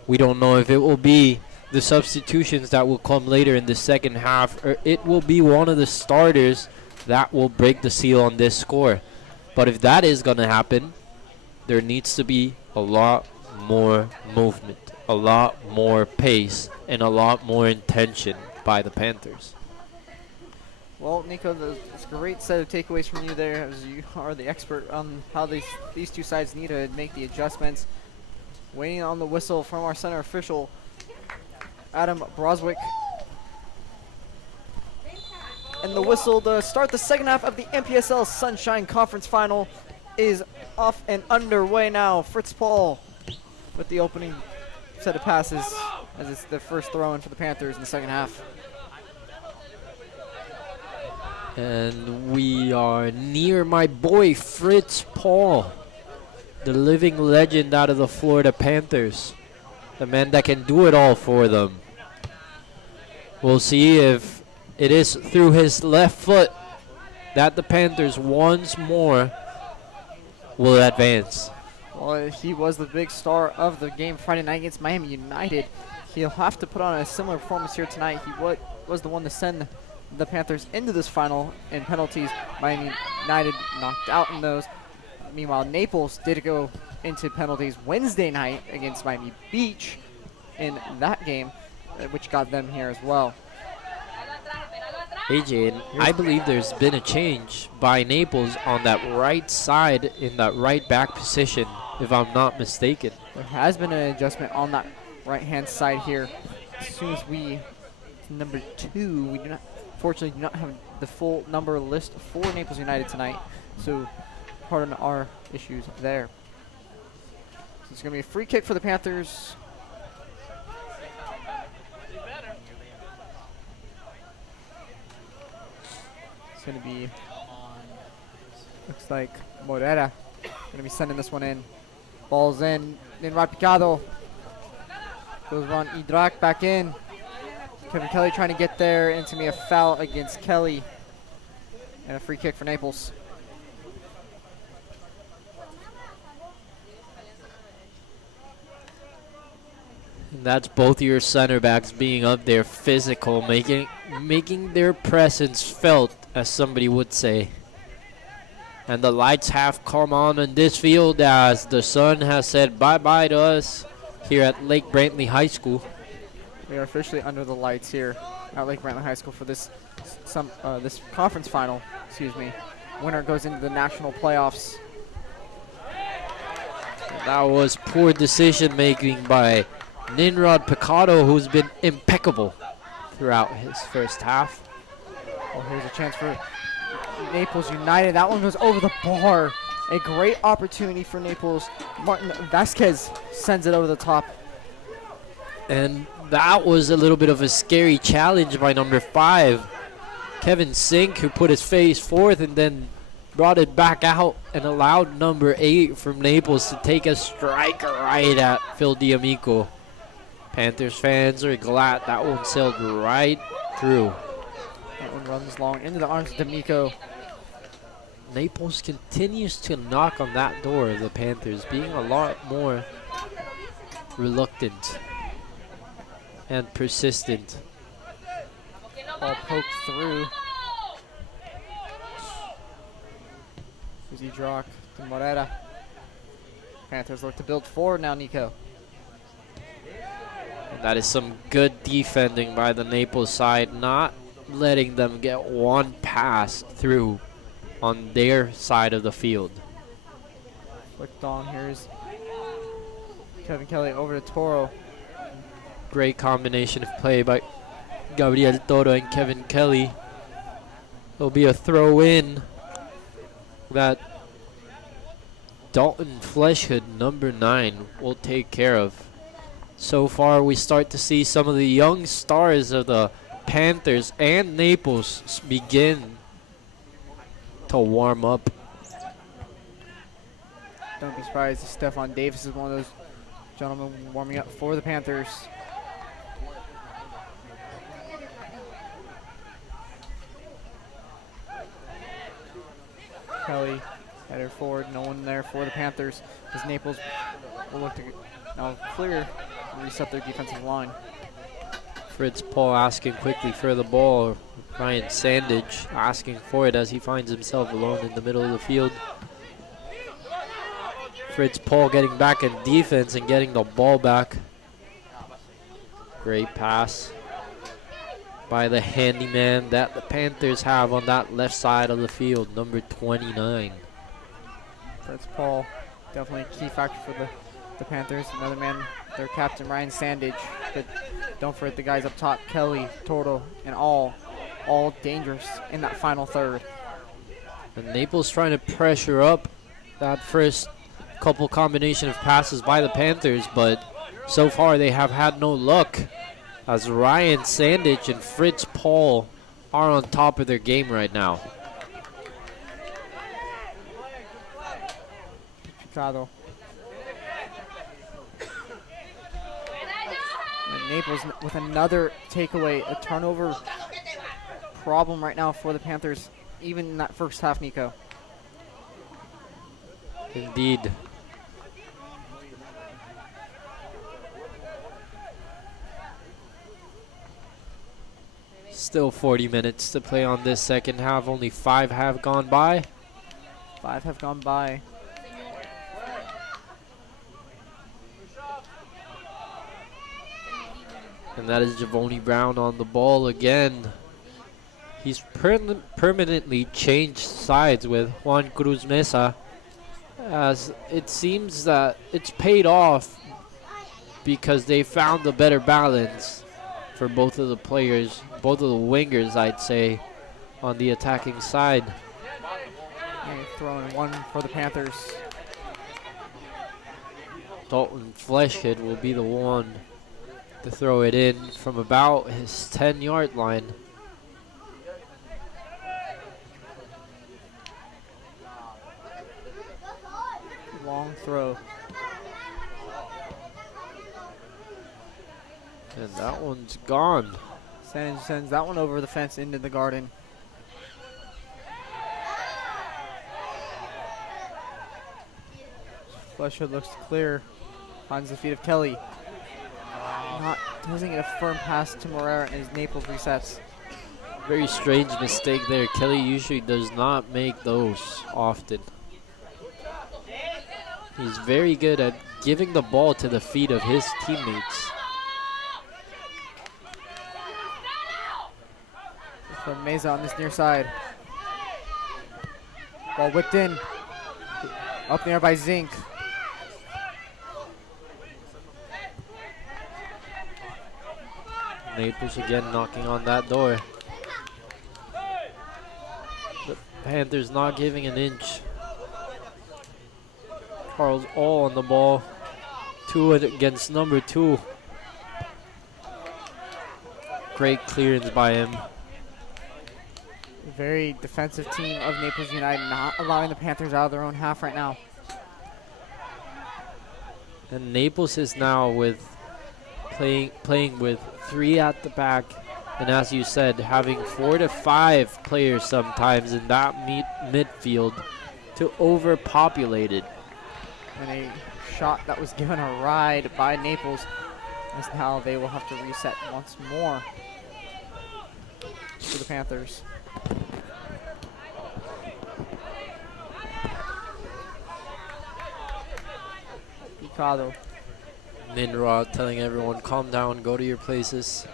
We don't know if it will be the substitutions that will come later in the second half, or it will be one of the starters that will break the seal on this score. But if that is going to happen, there needs to be a lot more movement, a lot more pace, and a lot more intention by the Panthers. Well, Nico, that's a great set of takeaways from you there, as you are the expert on how these two sides need to make the adjustments. Waiting on the whistle from our center official, Adam Broswick. And the whistle to start the second half of the Npsl Sunshine Conference Final is off and underway now. Fritz Paul with the opening set of passes as it's the first throw-in for the Panthers in the second half. And we are near my boy Fritz Paul, the living legend out of the Florida Panthers, the man that can do it all for them. We'll see if it is through his left foot that the Panthers once more will advance. Well, he was the big star of the game Friday night against Miami United. He'll have to put on a similar performance here tonight. He was the one to send the Panthers into this final in penalties. Miami United knocked out in those. Meanwhile, Naples did go into penalties Wednesday night against Miami Beach in that game, which got them here as well. AJ, I believe there's been a change by Naples on that right side in that right back position, if I'm not mistaken. There has been an adjustment on that right-hand side here. As soon as number 2, we fortunately do not have the full number list for Naples United tonight, so pardon our issues there. So it's going to be a free kick for the Panthers. Going to be, looks like Morera going to be sending this one in. Ball's in Ron Picado. Goes Ron Idrak back in. Kevin Kelly trying to get there, and it's going to be a foul against Kelly. And a free kick for Naples. And that's both your center backs being up there physical, making their presence felt, as somebody would say. And the lights have come on in this field as the sun has said bye-bye to us here at Lake Brantley High School. We are officially under the lights here at Lake Brantley High School for this this conference final. Excuse me. Winner goes into the national playoffs. That was poor decision making by Ninrod Picado, who's been impeccable throughout his first half. Oh, here's a chance for Naples United. That one goes over the bar. A great opportunity for Naples. Martin Vasquez sends it over the top. And that was a little bit of a scary challenge by number 5, Kevin Sink, who put his face forth and then brought it back out and allowed number 8 from Naples to take a striker right at Phil D'Amico. Panthers fans are glad that one sailed right through. That one runs long into the arms of D'Amico. Naples continues to knock on that door of the Panthers, being a lot more reluctant and persistent. Ball poked through. Suzy Drock to Morera. Panthers look to build forward now, Nico. And that is some good defending by the Naples side, not letting them get one pass through on their side of the field. Flicked on. Here's Kevin Kelly over to Toro. Great combination of play by Gabriel Toro and Kevin Kelly. There'll be a throw in that Dalton Fleshhood, number 9, will take care of. So far, we start to see some of the young stars of the Panthers and Naples begin to warm up. Don't be surprised if Stephon Davis is one of those gentlemen warming up for the Panthers. Kelly headed forward, no one there for the Panthers as Naples will look to now clear and reset their defensive line. Fritz Paul asking quickly for the ball. Ryan Sandage asking for it as he finds himself alone in the middle of the field. Fritz Paul getting back in defense and getting the ball back. Great pass by the handyman that the Panthers have on that left side of the field, number 29. Fritz Paul, definitely a key factor for the Panthers. Another man, their captain, Ryan Sandage. But don't forget the guys up top, Kelly, Torto, and all dangerous in that final third. And Naples trying to pressure up that first couple combination of passes by the Panthers, but so far they have had no luck as Ryan Sandage and Fritz Paul are on top of their game right now. Picado. And Naples with another takeaway, a turnover problem right now for the Panthers, even in that first half, Nico. Indeed. Still 40 minutes to play on this second half. Only 5 have gone by. 5 have gone by. And that is Javoni Brown on the ball again. He's permanently changed sides with Juan Cruz Mesa, as it seems that it's paid off because they found a better balance for both of the players, both of the wingers, I'd say, on the attacking side. Throwing one for the Panthers. Dalton Fleshhead will be the one to throw it in from about his 10-yard line. Long throw. And that one's gone. Sends that one over the fence into the garden. Fleshhead looks clear. Finds the feet of Kelly. Doesn't get a firm pass to Morera as Naples resets. Very strange mistake there. Kelly usually does not make those often. He's very good at giving the ball to the feet of his teammates. From Meza on this near side. Ball whipped in. Up there by Zink. Naples again knocking on that door. The Panthers not giving an inch. Carl's all on the ball. 2 against number 2. Great clearance by him. Very defensive team of Naples United, not allowing the Panthers out of their own half right now. And Naples is now with playing with 3 at the back, and as you said, having 4 to 5 players sometimes in that midfield to overpopulated. And a shot that was given a ride by Naples, as now they will have to reset once more for the Panthers. Picado. Ninrod telling everyone, calm down, go to your places.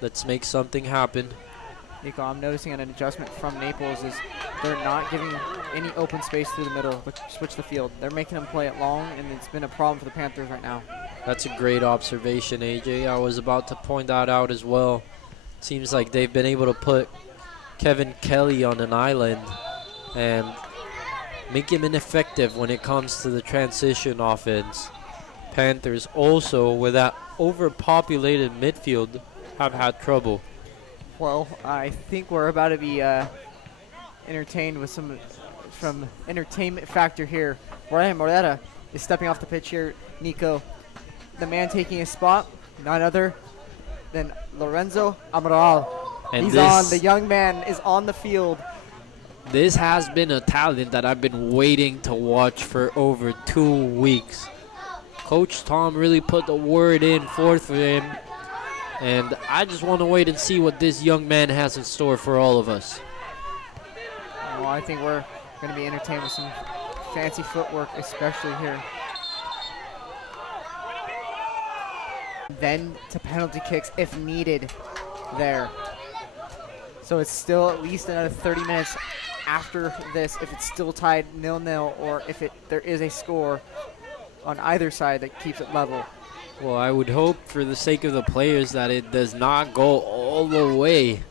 Let's make something happen. Nico, I'm noticing an adjustment from Naples is they're not giving any open space through the middle, but switch the field. They're making them play it long, and it's been a problem for the Panthers right now. That's a great observation, AJ. I was about to point that out as well. Seems like they've been able to put Kevin Kelly on an island and make him ineffective when it comes to the transition offense. Panthers also, with that overpopulated midfield, have had trouble. Well, I think we're about to be entertained with some from entertainment factor here. Brian Moreta is stepping off the pitch here. Nico, the man taking his spot, none other than Lorenzo Amaral. And He's on. The young man is on the field. This has been a talent that I've been waiting to watch for over 2 weeks. Coach Tom really put the word in forth for him, and I just want to wait and see what this young man has in store for all of us. Well, I think we're going to be entertained with some fancy footwork, especially here. Then to penalty kicks if needed there. So it's still at least another 30 minutes after this if it's still tied 0-0 or if there is a score on either side that keeps it level. Well, I would hope for the sake of the players that it does not go all the way.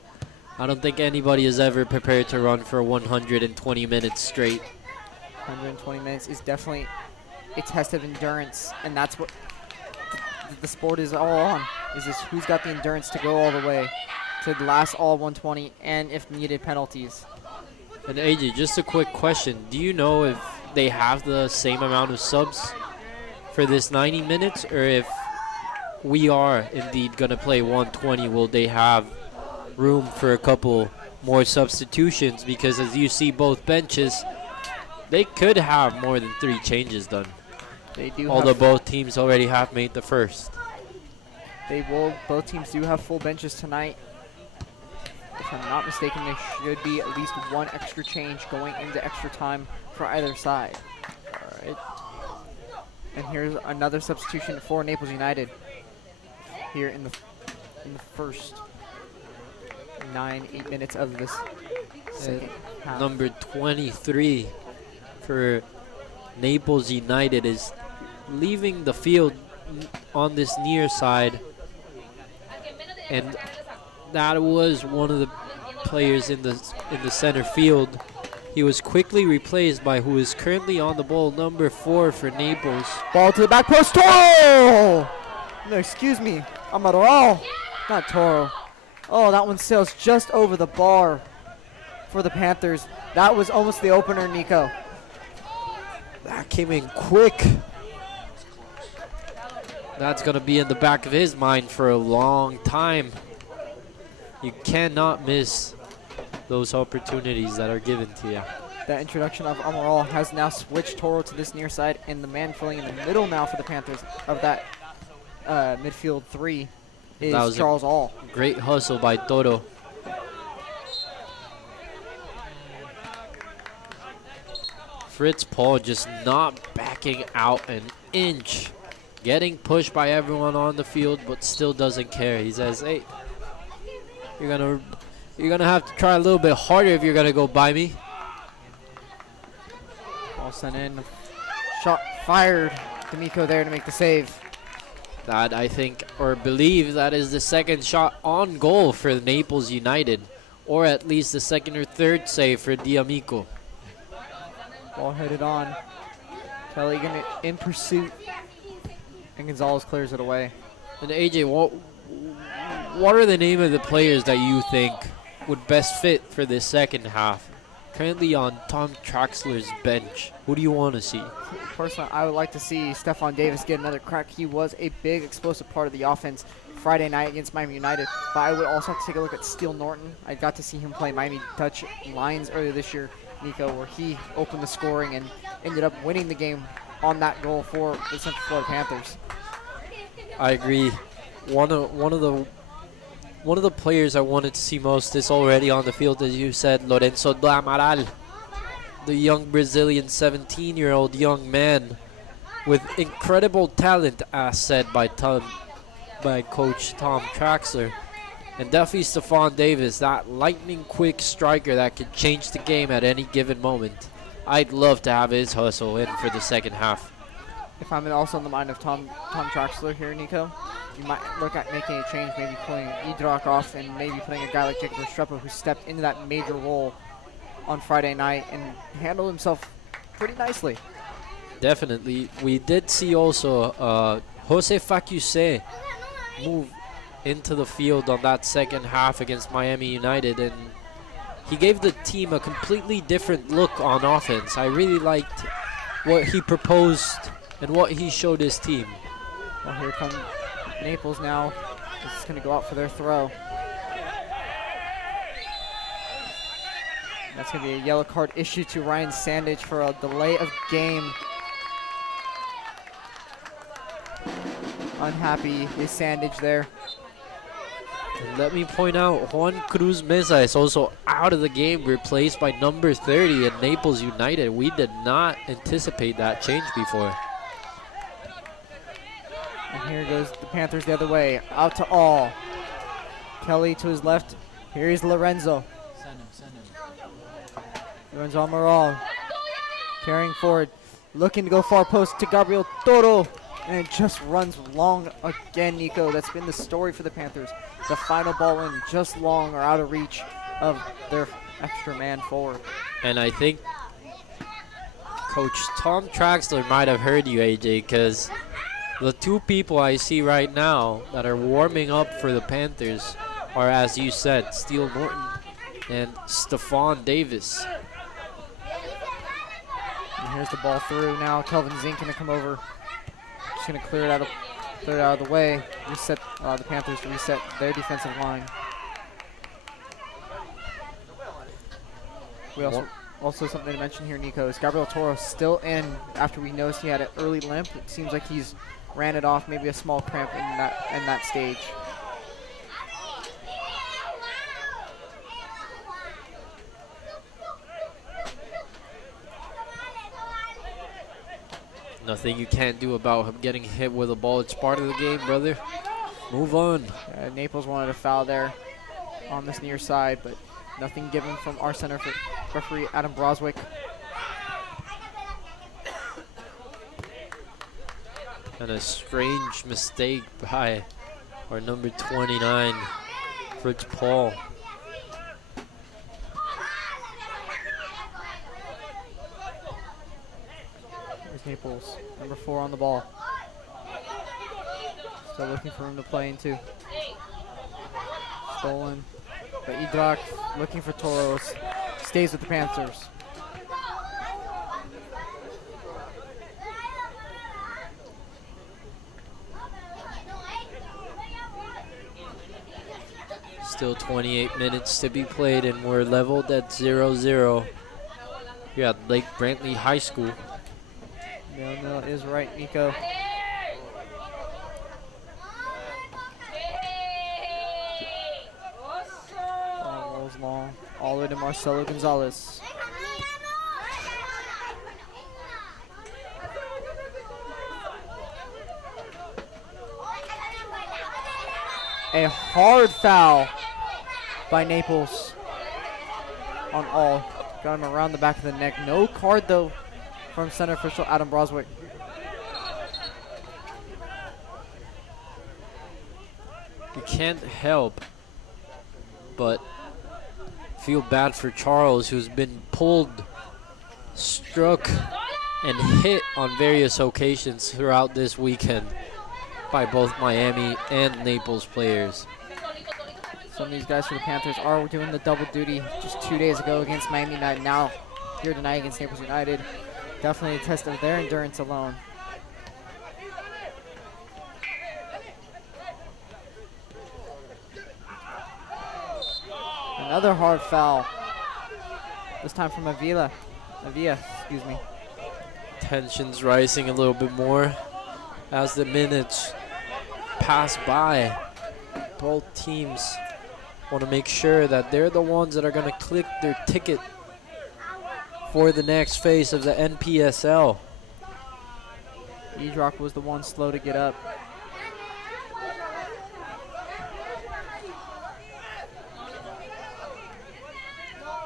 I don't think anybody is ever prepared to run for 120 minutes straight. 120 minutes is definitely a test of endurance, and that's what the sport is all on, is this who's got the endurance to go all the way, to last all 120, and if needed, penalties. And AJ, just a quick question. Do you know if they have the same amount of subs for this 90 minutes, or if we are indeed going to play 120, will they have room for a couple more substitutions? Because as you see both benches, they could have more than 3 changes done. They do. Although both teams already have made the first. They will. Both teams do have full benches tonight. If I'm not mistaken, there should be at least 1 extra change going into extra time for either side. All right. And here's another substitution for Naples United here in the first 8 minutes of this second half. Number 23 for Naples United is leaving the field on this near side, and that was one of the players in the center field. He was quickly replaced by who is currently on the ball, number 4 for Naples. Ball to the back post, Toro! No, excuse me, Amaral, not Toro. Oh, that one sails just over the bar for the Panthers. That was almost the opener, Nico. That came in quick. That's going to be in the back of his mind for a long time. You cannot miss those opportunities that are given to you. That introduction of Amaral has now switched Toro to this near side, and the man filling in the middle now for the Panthers of that midfield 3 is Charles All. Great hustle by Toro. Fritz Paul just not backing out an inch. Getting pushed by everyone on the field, but still doesn't care. He says, hey, you're gonna have to try a little bit harder if you're gonna go by me. Ball sent in. Shot fired. D'Amico there to make the save. That, I think, or believe, that is the second shot on goal for Naples United, or at least the second or third save for D'Amico. Ball headed on. Kelly in pursuit, and Gonzalez clears it away. And AJ, what are the name of the players that you think would best fit for this second half? Currently on Tom Traxler's bench, who do you want to see? Personally, I would like to see Stephon Davis get another crack. He was a big explosive part of the offense Friday night against Miami United. But I would also have to take a look at Steele Norton. I got to see him play Miami Dutch Lions earlier this year, Nico, where he opened the scoring and ended up winning the game on that goal for the Central Florida Panthers. I agree. One of the players I wanted to see most is already on the field, as you said, Lorenzo Amaral, the young Brazilian 17-year-old young man with incredible talent, as said by Coach Tom Traxler. And definitely Stephon Davis, that lightning-quick striker that could change the game at any given moment. I'd love to have his hustle in for the second half. If I'm also in the mind of Tom Traxler here, Nico, you might look at making a change, maybe pulling Idrak off and maybe putting a guy like Jacob Restrepo, who stepped into that major role on Friday night and handled himself pretty nicely. definitely. We did see also Jose Facuse move into the field on that second half against Miami United, and he gave the team a completely different look on offense. I really liked what he proposed and what he showed his team. Well, here come Naples now. This is going to go out for their throw. That's going to be a yellow card issued to Ryan Sandage for a delay of game. Unhappy is Sandage there. And let me point out, Juan Cruz Meza is also out of the game, replaced by number 30 in Naples United. We did not anticipate that change before. And here goes the Panthers the other way. Out to All. Kelly to his left. Here is Lorenzo. Send him. Lorenzo Amaral carrying forward. Looking to go far post to Gabriel Toro. And it just runs long again, Nico. That's been the story for the Panthers. The final ball in just long or out of reach of their extra man forward. And I think Coach Tom Traxler might have heard you, AJ, because the two people I see right now that are warming up for the Panthers are, as you said, Steele Norton and Stephon Davis. And here's the ball through now. Kelvin Zink going to come over. Just going to clear it out of the way. Reset the Panthers reset their defensive line. We also something to mention here, Nico, is Gabriel Toro still in after we noticed he had an early limp. It seems like he's ran it off, maybe a small cramp in that stage. Nothing you can't do about him getting hit with a ball. It's part of the game, brother. Move on. Naples wanted a foul there on this near side, but nothing given from our center for referee Adam Broswick. And a strange mistake by our number 29, Fritz Paul. Here's Naples, number 4 on the ball. Still looking for room to play into. Stolen. But Idrak looking for Toros. Stays with the Panthers. Still 28 minutes to be played, and we're leveled at 0-0 here at Lake Brantley High School. 0-0 is right, Nico. Ball rolls long, all the way to Marcelo Gonzalez. A hard foul by Naples on All. Got him around the back of the neck. No card, though, from center official Adam Broswick. You can't help but feel bad for Charles, who's been pulled, struck, and hit on various occasions throughout this weekend by both Miami and Naples players. Some of these guys for the Panthers are doing the double duty just 2 days ago against Miami United. Now here tonight against Naples United. Definitely a test of their endurance alone. Another hard foul. This time from Avila, excuse me. Tensions rising a little bit more as the minutes pass by. Both teams want to make sure that they're the ones that are going to click their ticket for the next phase of the NPSL. Idrak was the one slow to get up.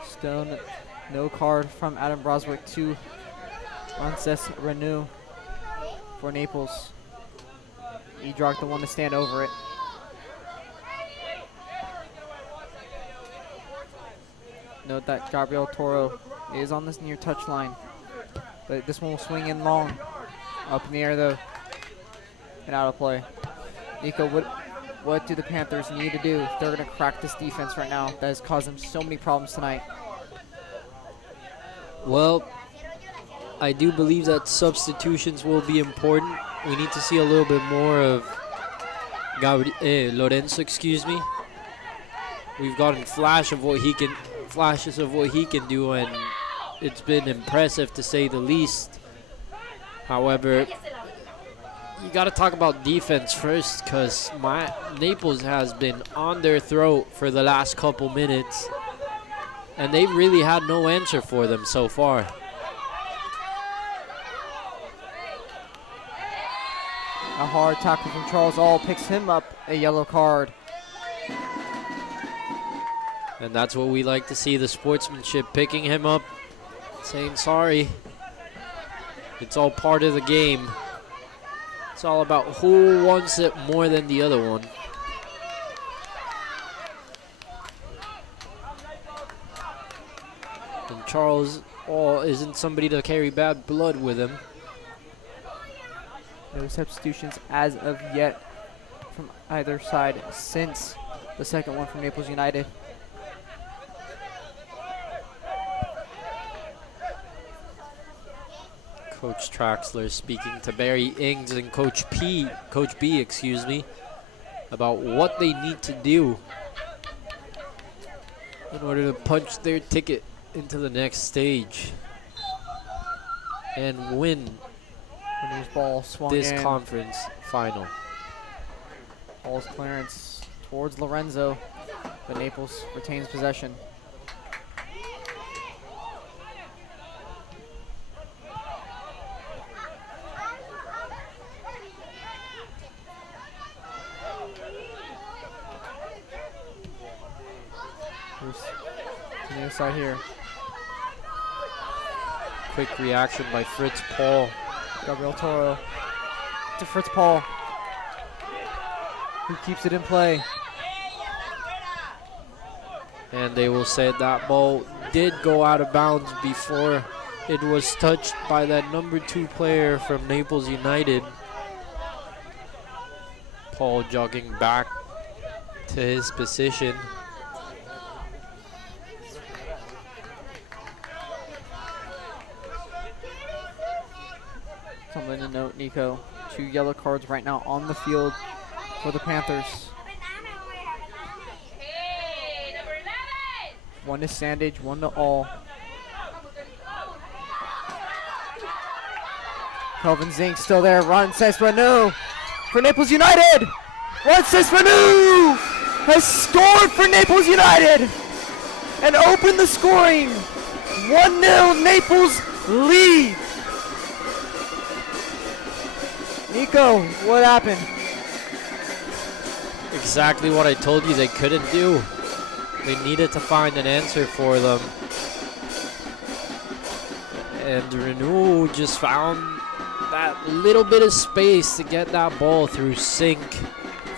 Still no card from Adam Broswick to Rances Renew for Naples. Idrak the one to stand over it. Note that Gabriel Toro is on this near touchline. But this one will swing in long. Up in the air, though. And out of play. Nico, what do the Panthers need to do if they're going to crack this defense right now that has caused them so many problems tonight? Well, I do believe that substitutions will be important. We need to see a little bit more of Lorenzo, excuse me. We've gotten flashes of what he can do, and it's been impressive to say the least. However, you got to talk about defense first, because Naples has been on their throat for the last couple minutes, and they really had no answer for them so far. A hard tackle from Charles All picks him up a yellow card. And that's what we like to see, the sportsmanship, picking him up, saying sorry. It's all part of the game. It's all about who wants it more than the other one. And Charles All isn't somebody to carry bad blood with him. No substitutions as of yet from either side since the second one from Naples United. Coach Traxler speaking to Barry Ings and Coach B, excuse me, about what they need to do in order to punch their ticket into the next stage and win His ball swung this in. conference final. Ball's clearance towards Lorenzo, but Naples retains possession. To the other side here. Quick reaction by Fritz Paul. Gabriel Toro to Fritz Paul, who keeps it in play. And they will say that ball did go out of bounds before it was touched by that number 2 player from Naples United. Paul jogging back to his position. Something to note, Nico. 2 yellow cards right now on the field for the Panthers. 1 to Sandage, 1 to All. Kelvin Zink still there. Ron Cesbranu for Naples United. Ron Cesbranu has scored for Naples United and opened the scoring. 1-0 Naples lead. Nico, what happened? Exactly what I told you they couldn't do. They needed to find an answer for them. And Renew just found that little bit of space to get that ball through Sink,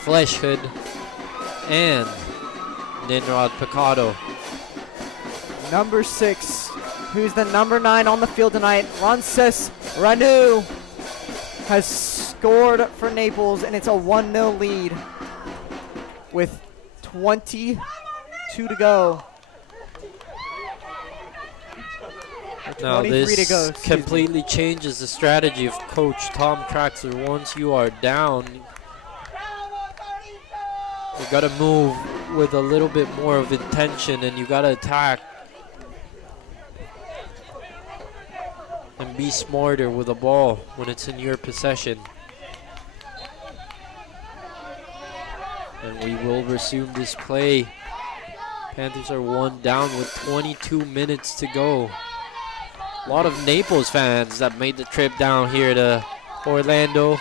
Fleshhood, and Ninrod Picado. Number 6, who's the number 9 on the field tonight, Rances Ranu, has scored for Naples, and it's a 1-0 lead with 22 to go. Now 23 to go, this completely changes the strategy of Coach Tom Traxler. Once you are down, you got to move with a little bit more of intention, and you got to attack and be smarter with the ball when it's in your possession. And we will resume this play. Panthers are 1 down with 22 minutes to go. A lot of Naples fans that made the trip down here to Orlando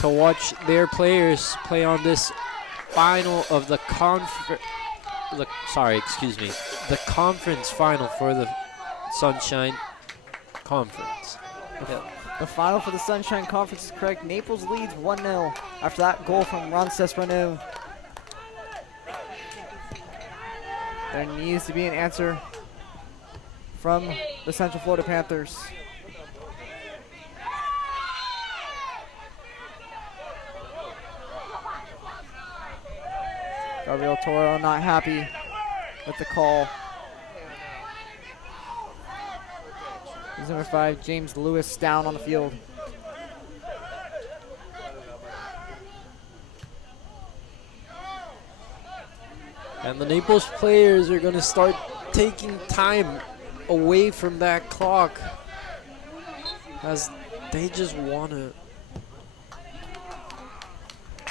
to watch their players play on this final of the the conference final for the Sunshine Conference. The final for the Sunshine Conference is correct. Naples leads 1-0 after that goal from Rances Ranu. There needs to be an answer from the Central Florida Panthers. Gabriel Toro not happy with the call. He's number 5, James Lewis, down on the field. And the Naples players are going to start taking time away from that clock as they just want to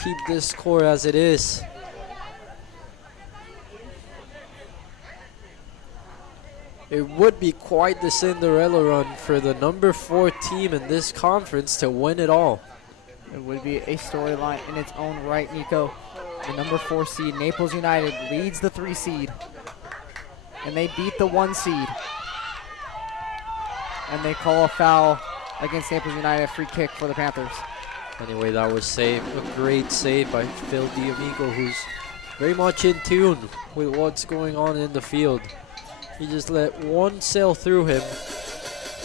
keep this score as it is. It would be quite the Cinderella run for the number 4 team in this conference to win it all. It would be a storyline in its own right, Nico. The number 4 seed, Naples United, leads the 3 seed. And they beat the 1 seed. And they call a foul against Naples United, a free kick for the Panthers. Anyway, that was a great save by Phil D'Amico, who's very much in tune with what's going on in the field. He just let one sail through him,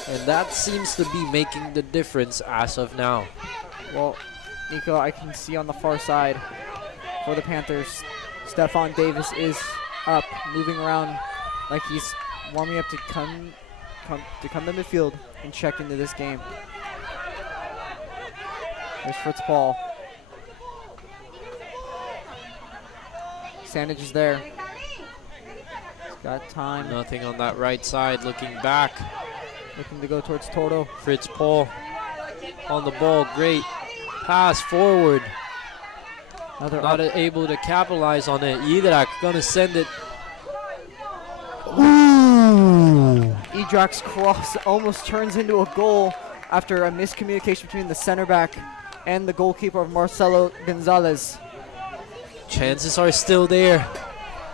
and that seems to be making the difference as of now. Well, Nico, I can see on the far side for the Panthers, Stephon Davis is up, moving around like he's warming up to come to midfield and check into this game. There's Fritz Paul. Sandage is there. He's got time. Nothing on that right side, looking back. Looking to go towards Toto. Fritz Paul on the ball, great pass forward. Not able to capitalize on it. Idrak gonna send it. Ooh! Idrak's cross almost turns into a goal after a miscommunication between the center back and the goalkeeper of Marcelo Gonzalez. Chances are still there.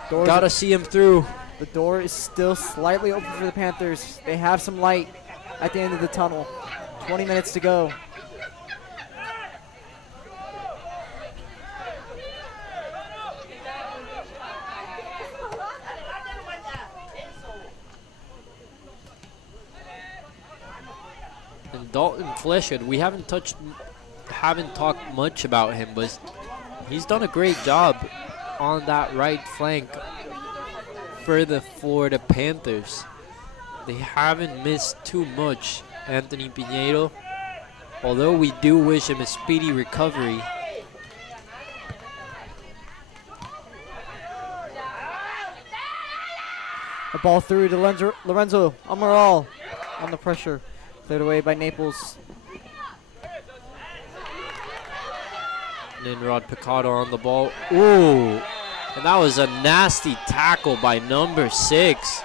Gotta see him through. The door is still slightly open for the Panthers. They have some light at the end of the tunnel. 20 minutes to go. And Dalton Fleshhead, we haven't talked much about him, but he's done a great job on that right flank for the Florida Panthers. They haven't missed too much. Anthony Pinedo, although we do wish him a speedy recovery. A ball through to Lorenzo Amaral on the pressure. Cleared away by Naples. Ninrod Picado on the ball. Ooh, and that was a nasty tackle by number 6.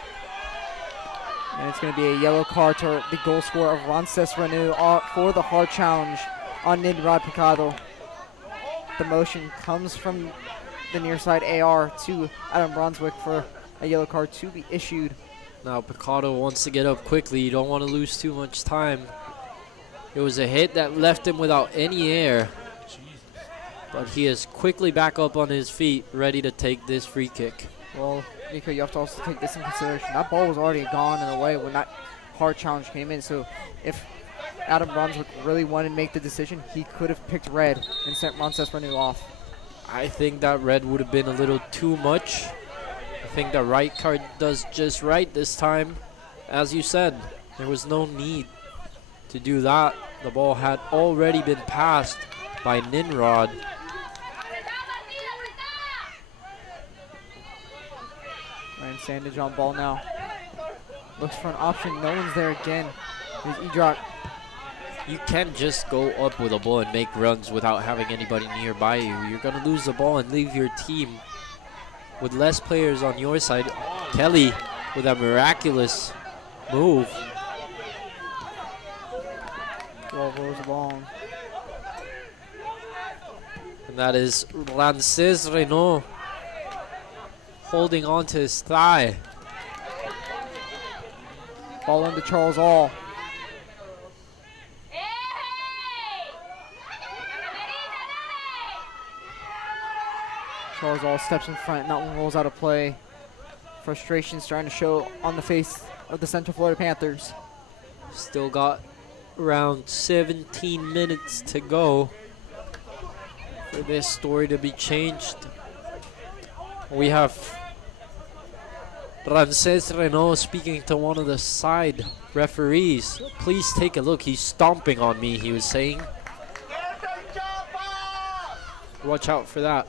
And it's going to be a yellow card to the goal scorer of Rances Renew for the hard challenge on Ninrod Picado. The motion comes from the near side AR to Adam Brunswick for a yellow card to be issued. Now Picado wants to get up quickly. You don't want to lose too much time. It was a hit that left him without any air. But he is quickly back up on his feet, ready to take this free kick. Well, Nico, you have to also take this in consideration. That ball was already gone and away when that hard challenge came in. So if Adam Brunswick really wanted to make the decision, he could have picked red and sent Rances Renew off. I think that red would have been a little too much. I think the right card does just right this time. As you said, there was no need to do that. The ball had already been passed by Ninrod. Ryan Sandage on ball now. Looks for an option. No one's there again. Here's Idrak. You can't just go up with a ball and make runs without having anybody nearby you. You're going to lose the ball and leave your team with less players on your side. Kelly with a miraculous move. Ball rolls along. And that is Rances Renaud holding on to his thigh. Ball into Charles All. Charles All steps in front, and that one rolls out of play. Frustration starting to show on the face of the Central Florida Panthers. Still got around 17 minutes to go for this story to be changed. We have Ramses Renault speaking to one of the side referees. Please take a look. He's stomping on me, he was saying. Watch out for that.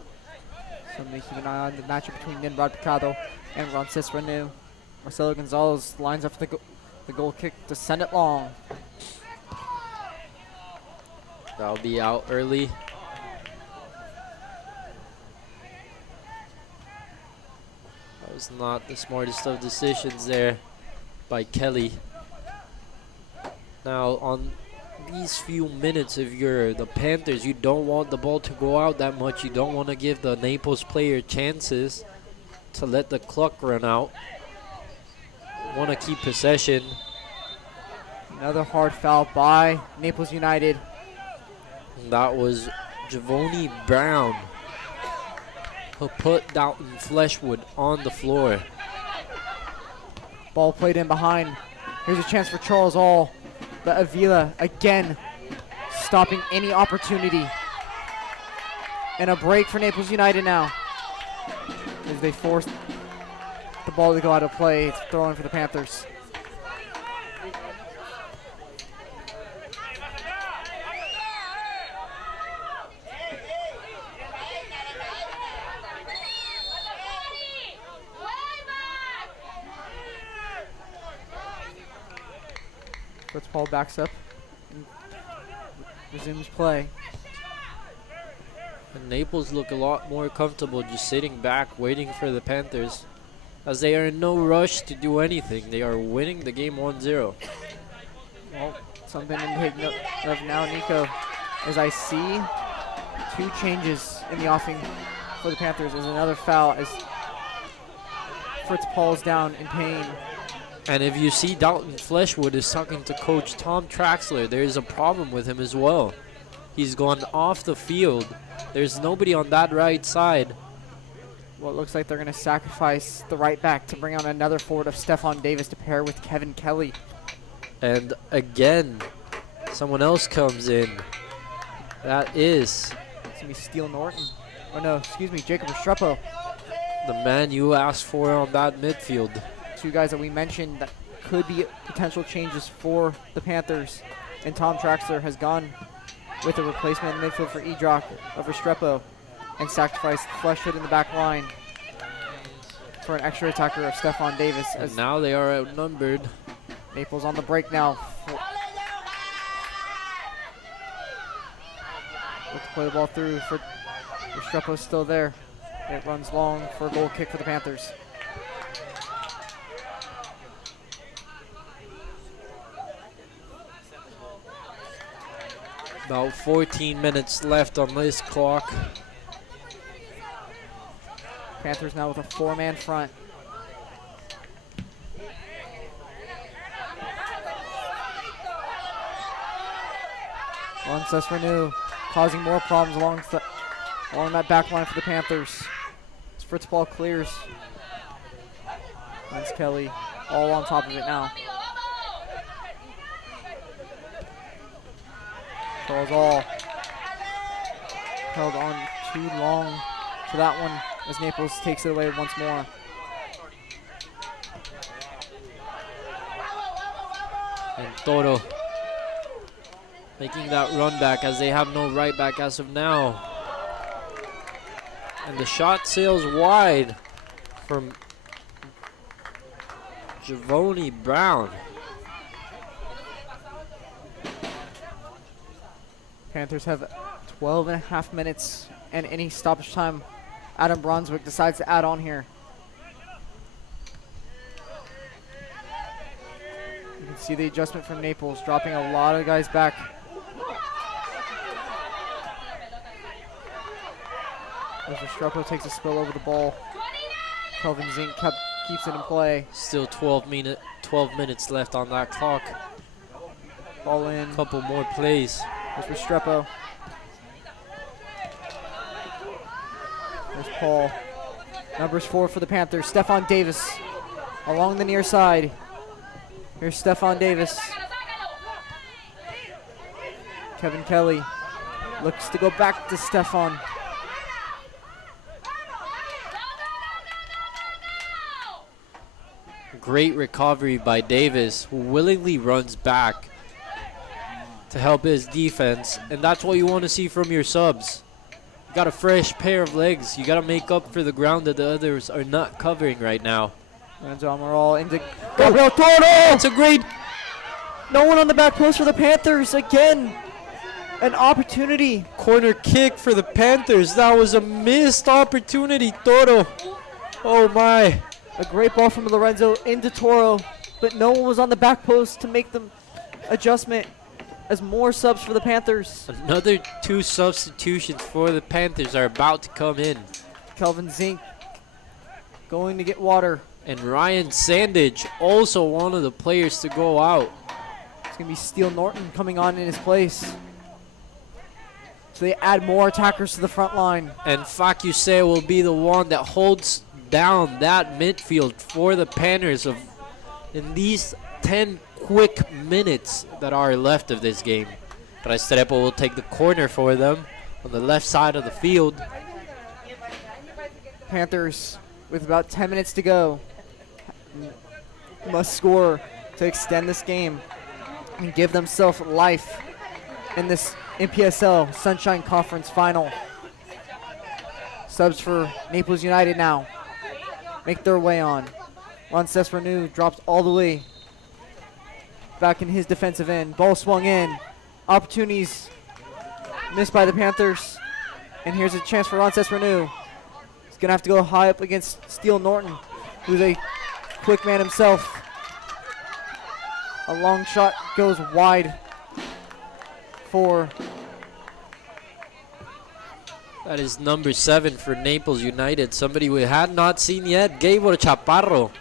Somebody keep an eye on the matchup between Nimrod Picado and Ramses Renew. Marcelo Gonzalez lines up for the goal kick to send it long. That'll be out early. That was not the smartest of decisions there by Kelly. Now on these few minutes, if you're the Panthers, you don't want the ball to go out that much. You don't want to give the Naples player chances to let the clock run out. Want to keep possession. Another hard foul by Naples United. And that was Javoni Brown who put Dalton Fleshwood on the floor. Ball played in behind. Here's a chance for Charles All. But Avila again stopping any opportunity. And a break for Naples United now, as they force the ball to go out of play. It's thrown for the Panthers. Paul backs up and resumes play. And Naples look a lot more comfortable just sitting back waiting for the Panthers, as they are in no rush to do anything. They are winning the game 1-0. Well, something to take note of now, Nico, as I see two changes in the offing for the Panthers. There's another foul as Fritz Paul's down in pain. And if you see Dalton Fleshwood is talking to Coach Tom Traxler, there is a problem with him as well. He's gone off the field. There's nobody on that right side. Well, it looks like they're going to sacrifice the right back to bring on another forward of Stephon Davis to pair with Kevin Kelly. And again, someone else comes in. That is... It's going to be Steele Norton. Oh no, excuse me, Jacob Restrepo. The man you asked for on that midfield. Two guys that we mentioned that could be potential changes for the Panthers. And Tom Traxler has gone with a replacement in midfield for Edrock of Restrepo and sacrificed Fleshwood in the back line for an extra attacker of Stephon Davis. And now they are outnumbered. Naples on the break now. Let's play the ball through for Restrepo's still there. It runs long for a goal kick for the Panthers. About 14 minutes left on this clock. Panthers now with a four-man front. Ramses Renew causing more problems along that back line for the Panthers. As Fritz Ball clears. Vince Kelly all on top of it now. Charles All held on too long to that one as Naples takes it away once more. And Toro making that run back as they have no right back as of now. And the shot sails wide from Javoni Brown. Panthers have 12 and a half minutes and any stoppage time Adam Brunswick decides to add on here. You can see the adjustment from Naples, dropping a lot of guys back. As Restrepo takes a spill over the ball. Kelvin Zink keeps it in play. Still 12 minutes left on that clock. Ball in. Couple more plays. There's Restrepo. There's Paul. Numbers 4 for the Panthers. Stephon Davis along the near side. Here's Stephon Davis. Kevin Kelly looks to go back to Stephon. Great recovery by Davis, who willingly runs back to help his defense. And that's what you want to see from your subs. You got a fresh pair of legs. You got to make up for the ground that the others are not covering right now. Lorenzo Amaral into Gabriel Toro. It's a great... No one on the back post for the Panthers. Again, an opportunity. Corner kick for the Panthers. That was a missed opportunity, Toro. Oh, my. A great ball from Lorenzo into Toro, but no one was on the back post to make the adjustment as more subs for the Panthers. Another 2 substitutions for the Panthers are about to come in. Kelvin Zink going to get water. And Ryan Sandage, also one of the players to go out. It's going to be Steele Norton coming on in his place. So they add more attackers to the front line. And Fakuse will be the one that holds down that midfield for the Panthers in these 10 quick minutes that are left of this game. Restrepo will take the corner for them on the left side of the field. Panthers, with about 10 minutes to go, must score to extend this game and give themselves life in this Npsl Sunshine Conference Final. Subs for Naples United now make their way on. Ronces Renew drops all the way back in his defensive end. Ball swung in. Opportunities missed by the Panthers. And here's a chance for Ronces Renew. He's going to have to go high up against Steele Norton, who's a quick man himself. A long shot goes wide for... That is number 7 for Naples United. Somebody we had not seen yet. Gabor Chaparro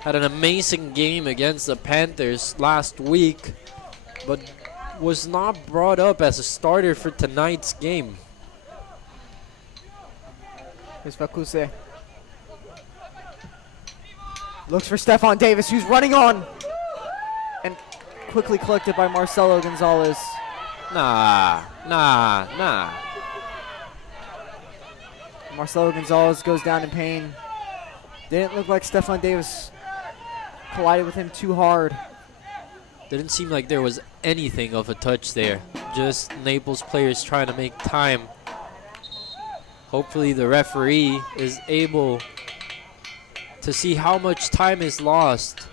had an amazing game against the Panthers last week, but was not brought up as a starter for tonight's game. Here's Fakuse. Looks for Stefan Davis, who's running on. And quickly collected by Marcelo Gonzalez. Nah. Marcelo Gonzalez goes down in pain. Didn't look like Stefan Davis collided with him too hard. Didn't seem like there was anything of a touch there. Just Naples players trying to make time. Hopefully the referee is able to see how much time is lost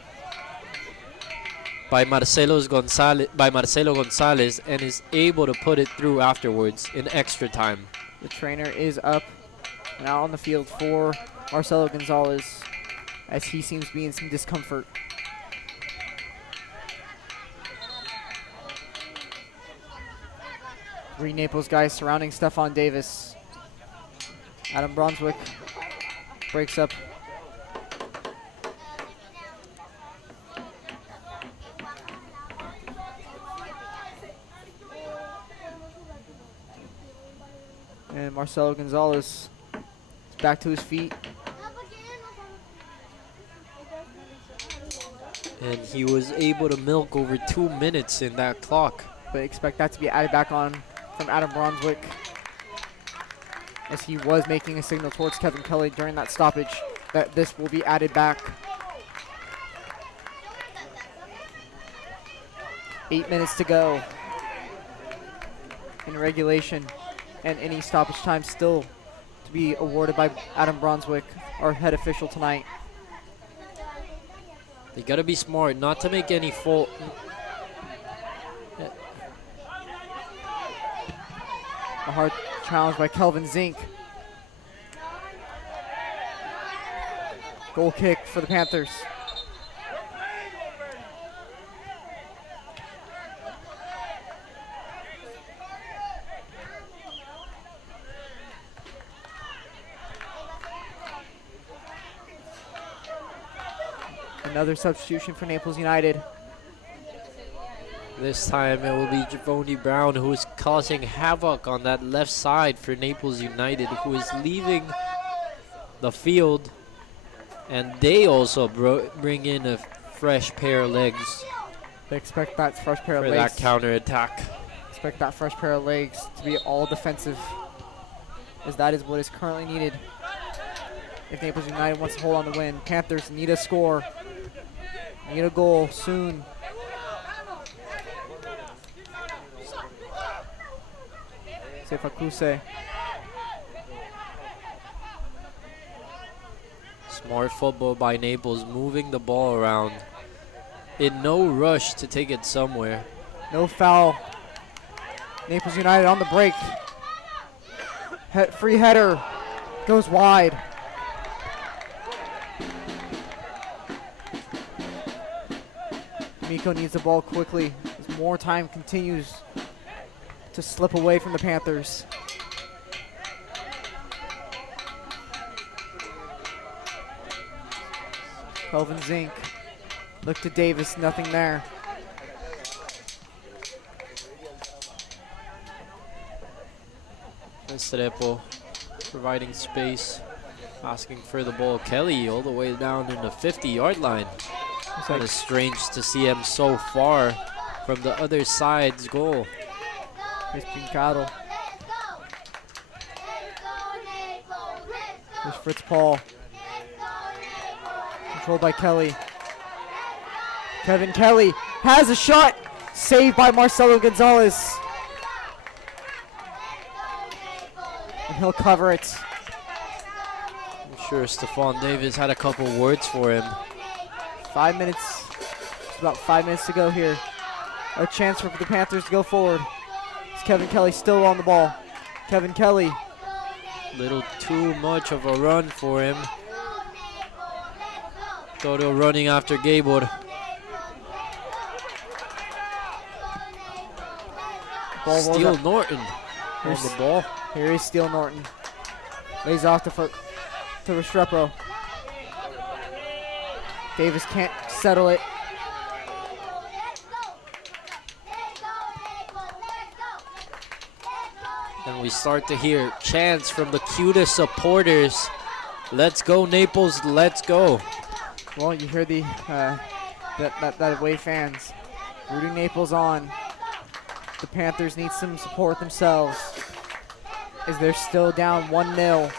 by Marcelo Gonzalez and is able to put it through afterwards in extra time. The trainer is up and out on the field for Marcelo Gonzalez as he seems to be in some discomfort. Three Naples guys surrounding Stefan Davis. Adam Brunswick breaks up. And Marcelo Gonzalez is back to his feet. And he was able to milk over 2 minutes in that clock. But expect that to be added back on from Adam Brunswick, as he was making a signal towards Kevin Kelly during that stoppage that this will be added back. 8 minutes to go in regulation, and any stoppage time still to be awarded by Adam Brunswick, our head official tonight. They got to be smart not to make any fault. A hard challenge by Kelvin Zink. Goal kick for the Panthers. Another substitution for Naples United. This time it will be Javoni Brown, who is causing havoc on that left side for Naples United, who is leaving the field. And they also bring in a fresh pair of legs. They expect that fresh pair of for legs. that counter attack. Expect that fresh pair of legs to be all defensive, as that is what is currently needed. if Naples United wants to hold on to win. Panthers need a score. Need a goal soon. Sefakuse. Smart football by Naples, moving the ball around in no rush to take it somewhere. No foul. Naples United on the break. Free header goes wide. Miko needs the ball quickly as more time continues to slip away from the Panthers. Kelvin Zink. Look to Davis, nothing there. Estrepo providing space, asking for the ball. Kelly all the way down in the 50-yard line. It's kind of strange to see him so far from the other side's goal. Here's Pincado. Here's Fritz Paul. Controlled by Kelly. Kevin Kelly has a shot. Saved by Marcelo Gonzalez. And he'll cover it. I'm sure Stephon Davis had a couple words for him. 5 minutes. It's about 5 minutes to go here. A chance for the Panthers to go forward. It's Kevin Kelly still on the ball. Kevin Kelly. Little too much of a run for him. Toto running after Gabor. Steele Norton on the ball. Here is Steele Norton. Lays off to Restrepo. Davis can't settle it. And we start to hear chants from the cutest supporters. Let's go Naples, let's go. Well, you hear the that away fans rooting Naples on. The Panthers need some support themselves as they're still down 1-0.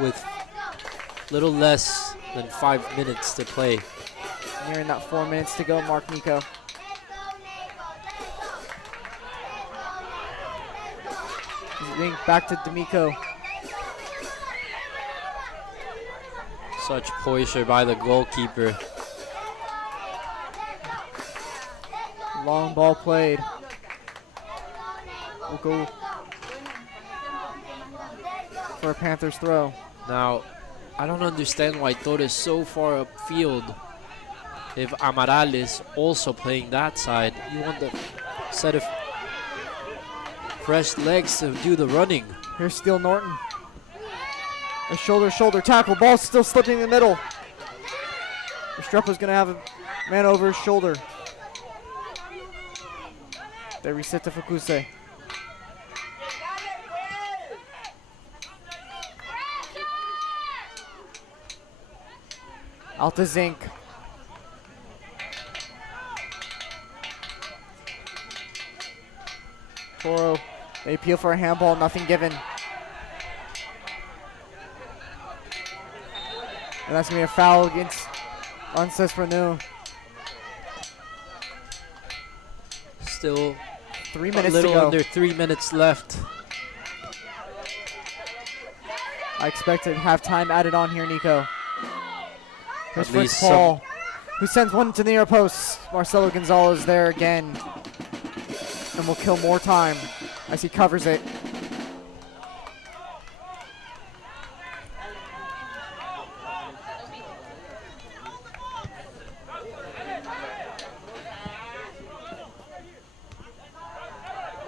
With little less than 5 minutes to play. Nearing that 4 minutes to go, Mark Nico. Link back to D'Amico. Such poisure by the goalkeeper. Long ball played. We'll go for a Panthers throw. Now, I don't understand why Torres is so far upfield. If Amaral is also playing that side, you want the set of fresh legs to do the running. Here's Steele Norton. A shoulder tackle. Ball still slipping in the middle. Restrepo's going to have a man over his shoulder. They reset to Fakuse. Out to Zink. Toro. They appeal for a handball, nothing given. And that's going to be a foul against Anses Renew. Still 3 minutes a little to go. under 3 minutes left. I expected halftime added on here, Nico. Here's At Fritz least Paul, who sends one to the near post. Marcelo Gonzalez there again. And will kill more time as he covers it.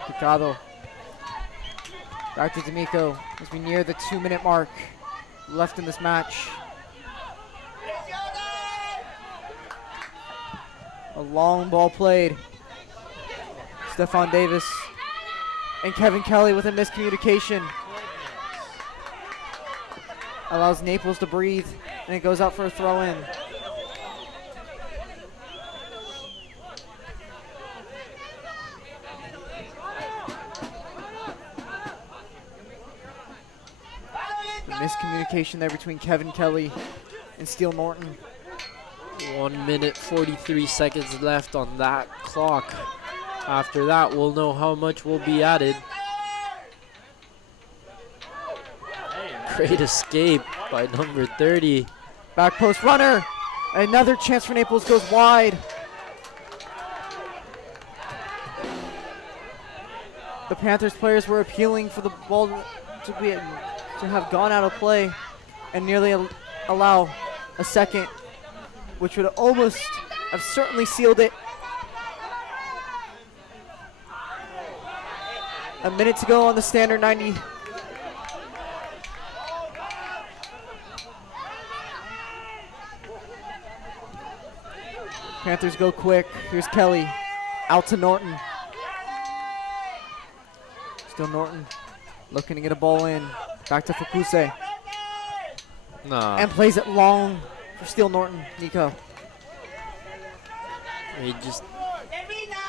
Picado. Back to D'Amico as we near the 2-minute mark left in this match. A long ball played. Stephon Davis and Kevin Kelly with a miscommunication. Allows Naples to breathe, and it goes out for a throw in. Miscommunication there between Kevin Kelly and Steele Norton. 1 minute 43 seconds left on that clock. After that, we'll know how much will be added. Great escape by number 30. Back post runner. Another chance for Naples goes wide. The Panthers players were appealing for the ball to have gone out of play and nearly allow a second, which would almost have certainly sealed it. A minute to go on the standard 90. Panthers go quick. Here's Kelly. Out to Norton. Still Norton looking to get a ball in. Back to Fukuse. Nah. And plays it long for Steele Norton. Nico.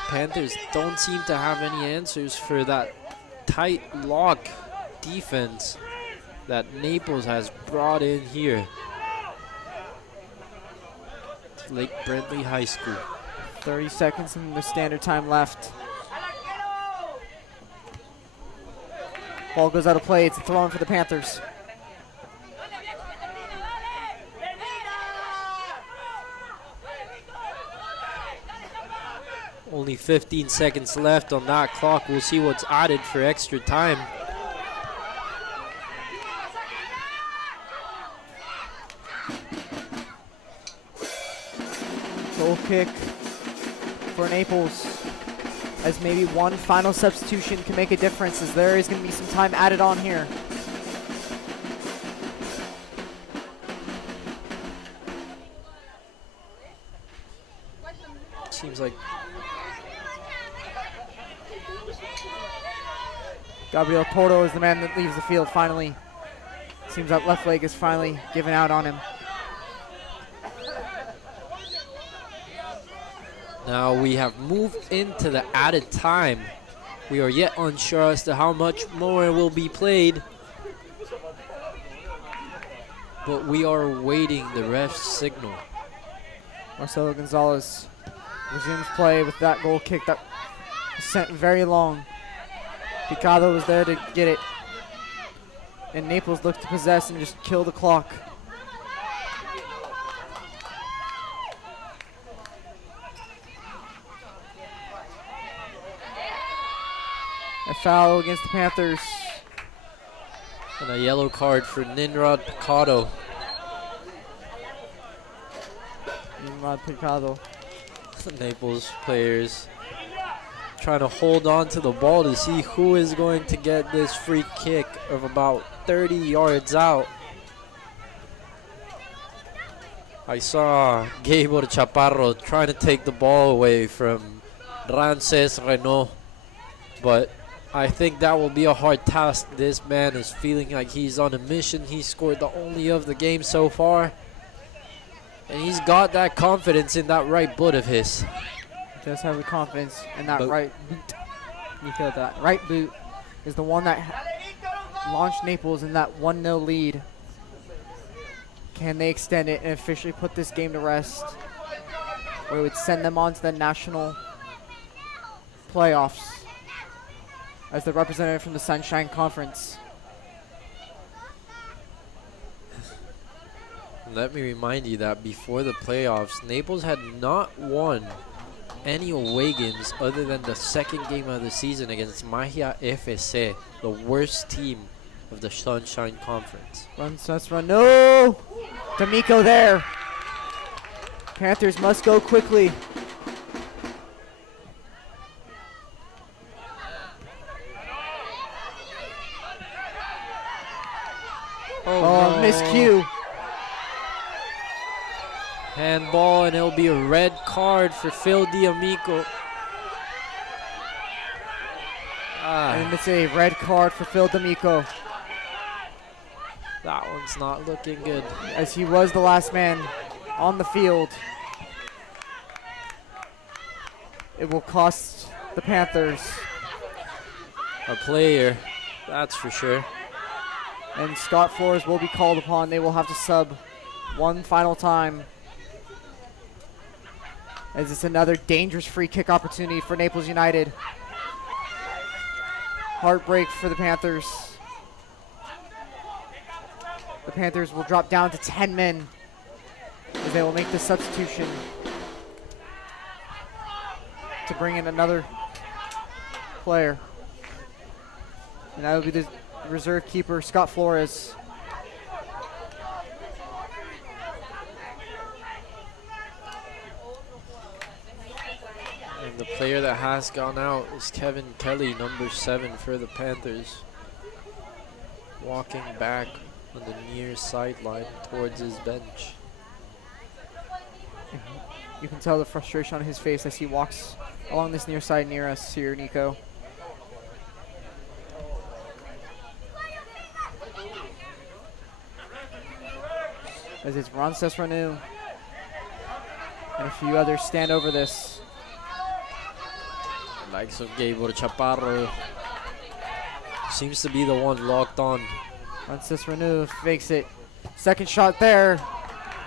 Panthers don't seem to have any answers for that tight lock defense that Naples has brought in here. Lake Brently High School. 30 seconds in the standard time left. Ball goes out of play. It's a throw in for the Panthers. Only 15 seconds left on that clock. We'll see what's added for extra time. Goal kick for Naples, as maybe one final substitution can make a difference, as there is going to be some time added on here. Seems like Gabriel Toro is the man that leaves the field finally. Seems that left leg is finally given out on him. now we have moved into the added time. We are yet unsure as to how much more will be played, but we are awaiting the ref's signal. Marcelo Gonzalez resumes play with that goal kick that was sent very long. Picado was there to get it, and Naples looked to possess and just kill the clock. A foul against the Panthers. And a yellow card for Ninrod Picado. Nimrod Picado. The Naples players trying to hold on to the ball to see who is going to get this free kick of about 30 yards out. I saw Gabor Chaparro trying to take the ball away from Rances Renault, but I think that will be a hard task. This man is feeling like he's on a mission. He scored the only of the game so far, and he's got that confidence in that right boot of his. He does have the confidence in that right boot. You feel that right boot is the one that launched Naples in that 1-0 lead. Can they extend it and officially put this game to rest, or it would send them on to the national playoffs as the representative from the Sunshine Conference? Let me remind you that before the playoffs, Naples had not won any away games other than the second game of the season against Magia FC, the worst team of the Sunshine Conference. Let's run. No! D'Amico there. Panthers must go quickly. Oh, no. Miscue. Handball, and it'll be a red card for Phil D'Amico. And it's a red card for Phil D'Amico, that one's not looking good, as he was the last man on the field. It will cost the Panthers a player, that's for sure. And Scott Flores will be called upon. They will have to sub one final time, as it's another dangerous free kick opportunity for Naples United. Heartbreak for the Panthers. The Panthers will drop down to 10 men as they will make the substitution to bring in another player. And that will be the reserve keeper, Scott Flores. And the player that has gone out is Kevin Kelly, number 7 for the Panthers. Walking back on the near sideline towards his bench. You can tell the frustration on his face as he walks along this near side near us here, Nico. As it's Ronces Renew and a few others stand over this. Likes of Gabor Chaparro seems to be the one locked on. Ronces Renew fakes it. Second shot there.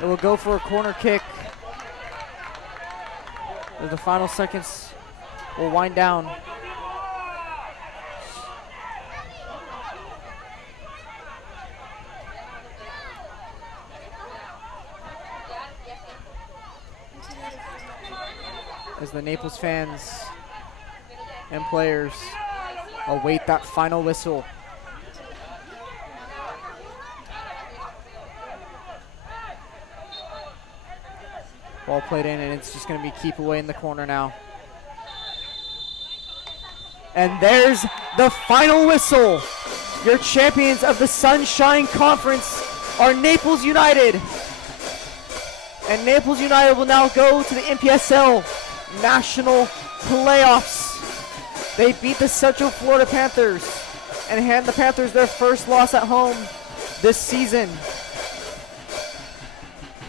It will go for a corner kick. As the final seconds will wind down. As the Naples fans and players await that final whistle. Ball played in, and it's just going to be keep away in the corner now. And there's the final whistle. Your champions of the Sunshine Conference are Naples United. And Naples United will now go to the Npsl National Playoffs. They beat the Central Florida Panthers and hand the Panthers their first loss at home this season.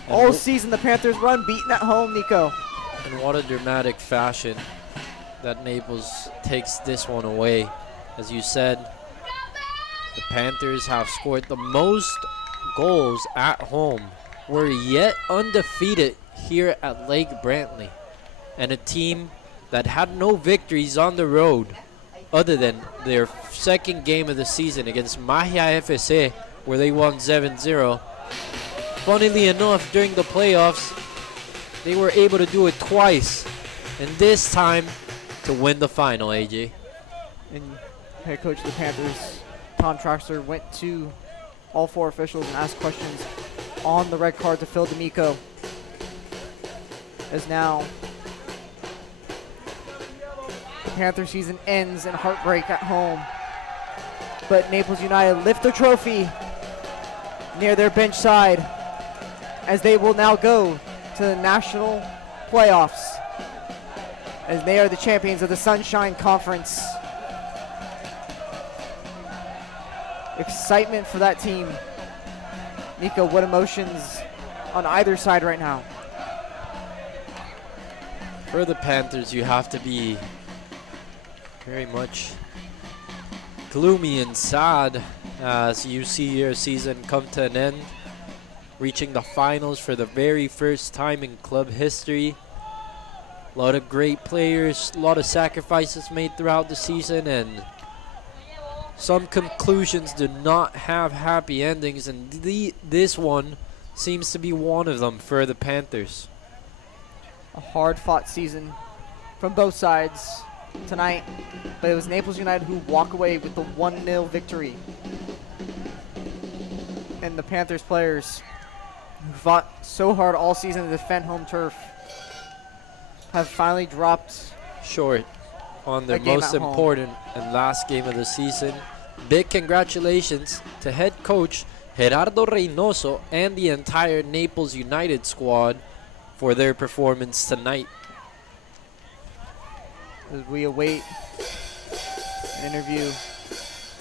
All season, the Panthers were unbeaten at home, Nico. And what a dramatic fashion that Naples takes this one away. As you said, the Panthers have scored the most goals at home. We're yet undefeated here at Lake Brantley. And a team that had no victories on the road other than their second game of the season against Mahia FC, where they won 7-0. Funnily enough, during the playoffs, they were able to do it twice, and this time to win the final, AJ. And head coach of the Panthers, Tom Traxler, went to all 4 officials and asked questions on the red card to Phil D'Amico. As now, the Panther season ends in heartbreak at home. But Naples United lift the trophy near their bench side, as they will now go to the national playoffs, as they are the champions of the Sunshine Conference. Excitement for that team. Nico, what emotions on either side right now? For the Panthers, you have to be very much gloomy and sad as you see your season come to an end, reaching the finals for the very first time in club history. A lot of great players, a lot of sacrifices made throughout the season, and some conclusions do not have happy endings, and this one seems to be one of them for the Panthers. A hard-fought season from both sides tonight, but it was Naples United who walk away with the 1-0 victory. And the Panthers players, who fought so hard all season to defend home turf, have finally dropped short on their most important and last game of the season. Big congratulations to head coach Gerardo Reynoso and the entire Naples United squad for their performance tonight. As we await an interview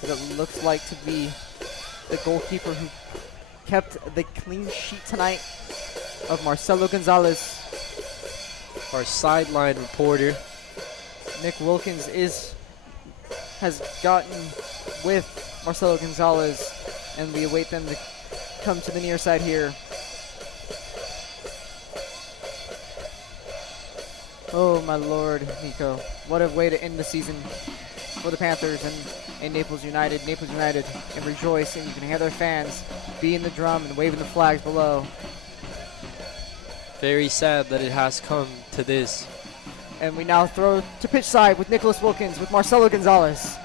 that looks like to be the goalkeeper who kept the clean sheet tonight of Marcelo Gonzalez. Our sideline reporter, Nick Wilkins, has gotten with Marcelo Gonzalez and we await them to come to the near side here. Oh my lord, Nico. What a way to end the season for the Panthers and Naples United. Naples United and rejoice, and you can hear their fans beating the drum and waving the flags below. Very sad that it has come to this. And we now throw to pitch side with Nicholas Wilkins, with Marcelo Gonzalez.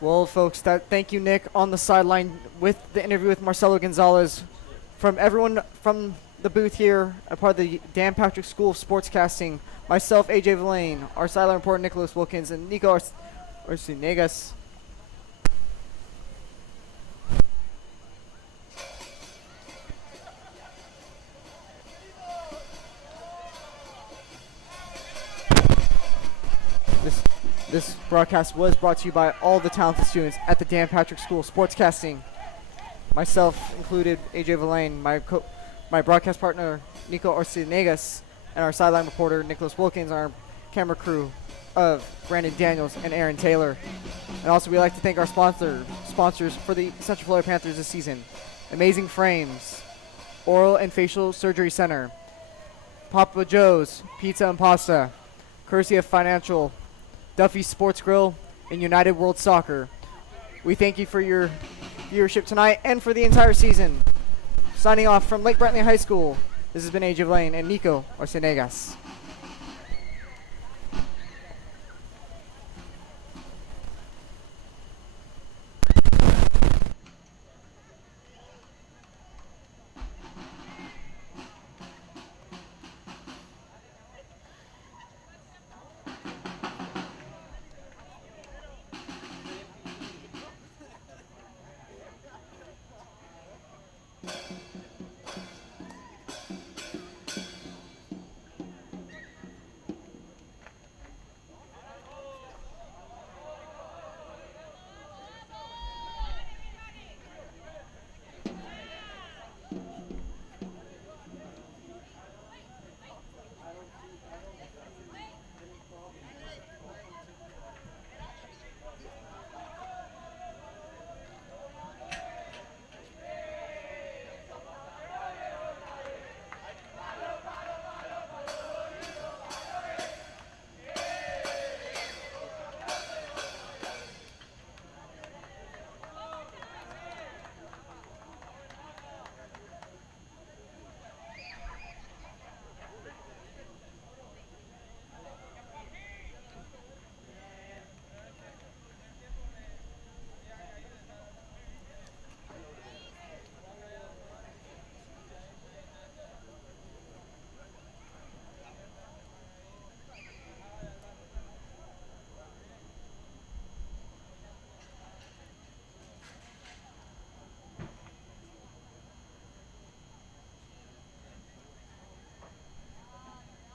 Well, folks, thank you, Nick, on the sideline with the interview with Marcelo Gonzalez. From everyone from the booth here, a part of the Dan Patrick School of Sportscasting, myself, AJ Villain, our sideline reporter, Nicholas Wilkins, and Nico Arciniegas. This broadcast was brought to you by all the talented students at the Dan Patrick School of Sportscasting. Myself included, AJ Villain, my broadcast partner, Nico Arciniegas, and our sideline reporter, Nicholas Wilkins, our camera crew of Brandon Daniels and Aaron Taylor. And also, we'd like to thank our sponsors for the Central Florida Panthers this season. Amazing Frames, Oral and Facial Surgery Center, Papa Joe's Pizza and Pasta, courtesy of Financial, Duffy's Sports Grill, and United World Soccer. We thank you for your viewership tonight and for the entire season. Signing off from Lake Brantley High School, this has been AJ Lane and Nico Arciniegas.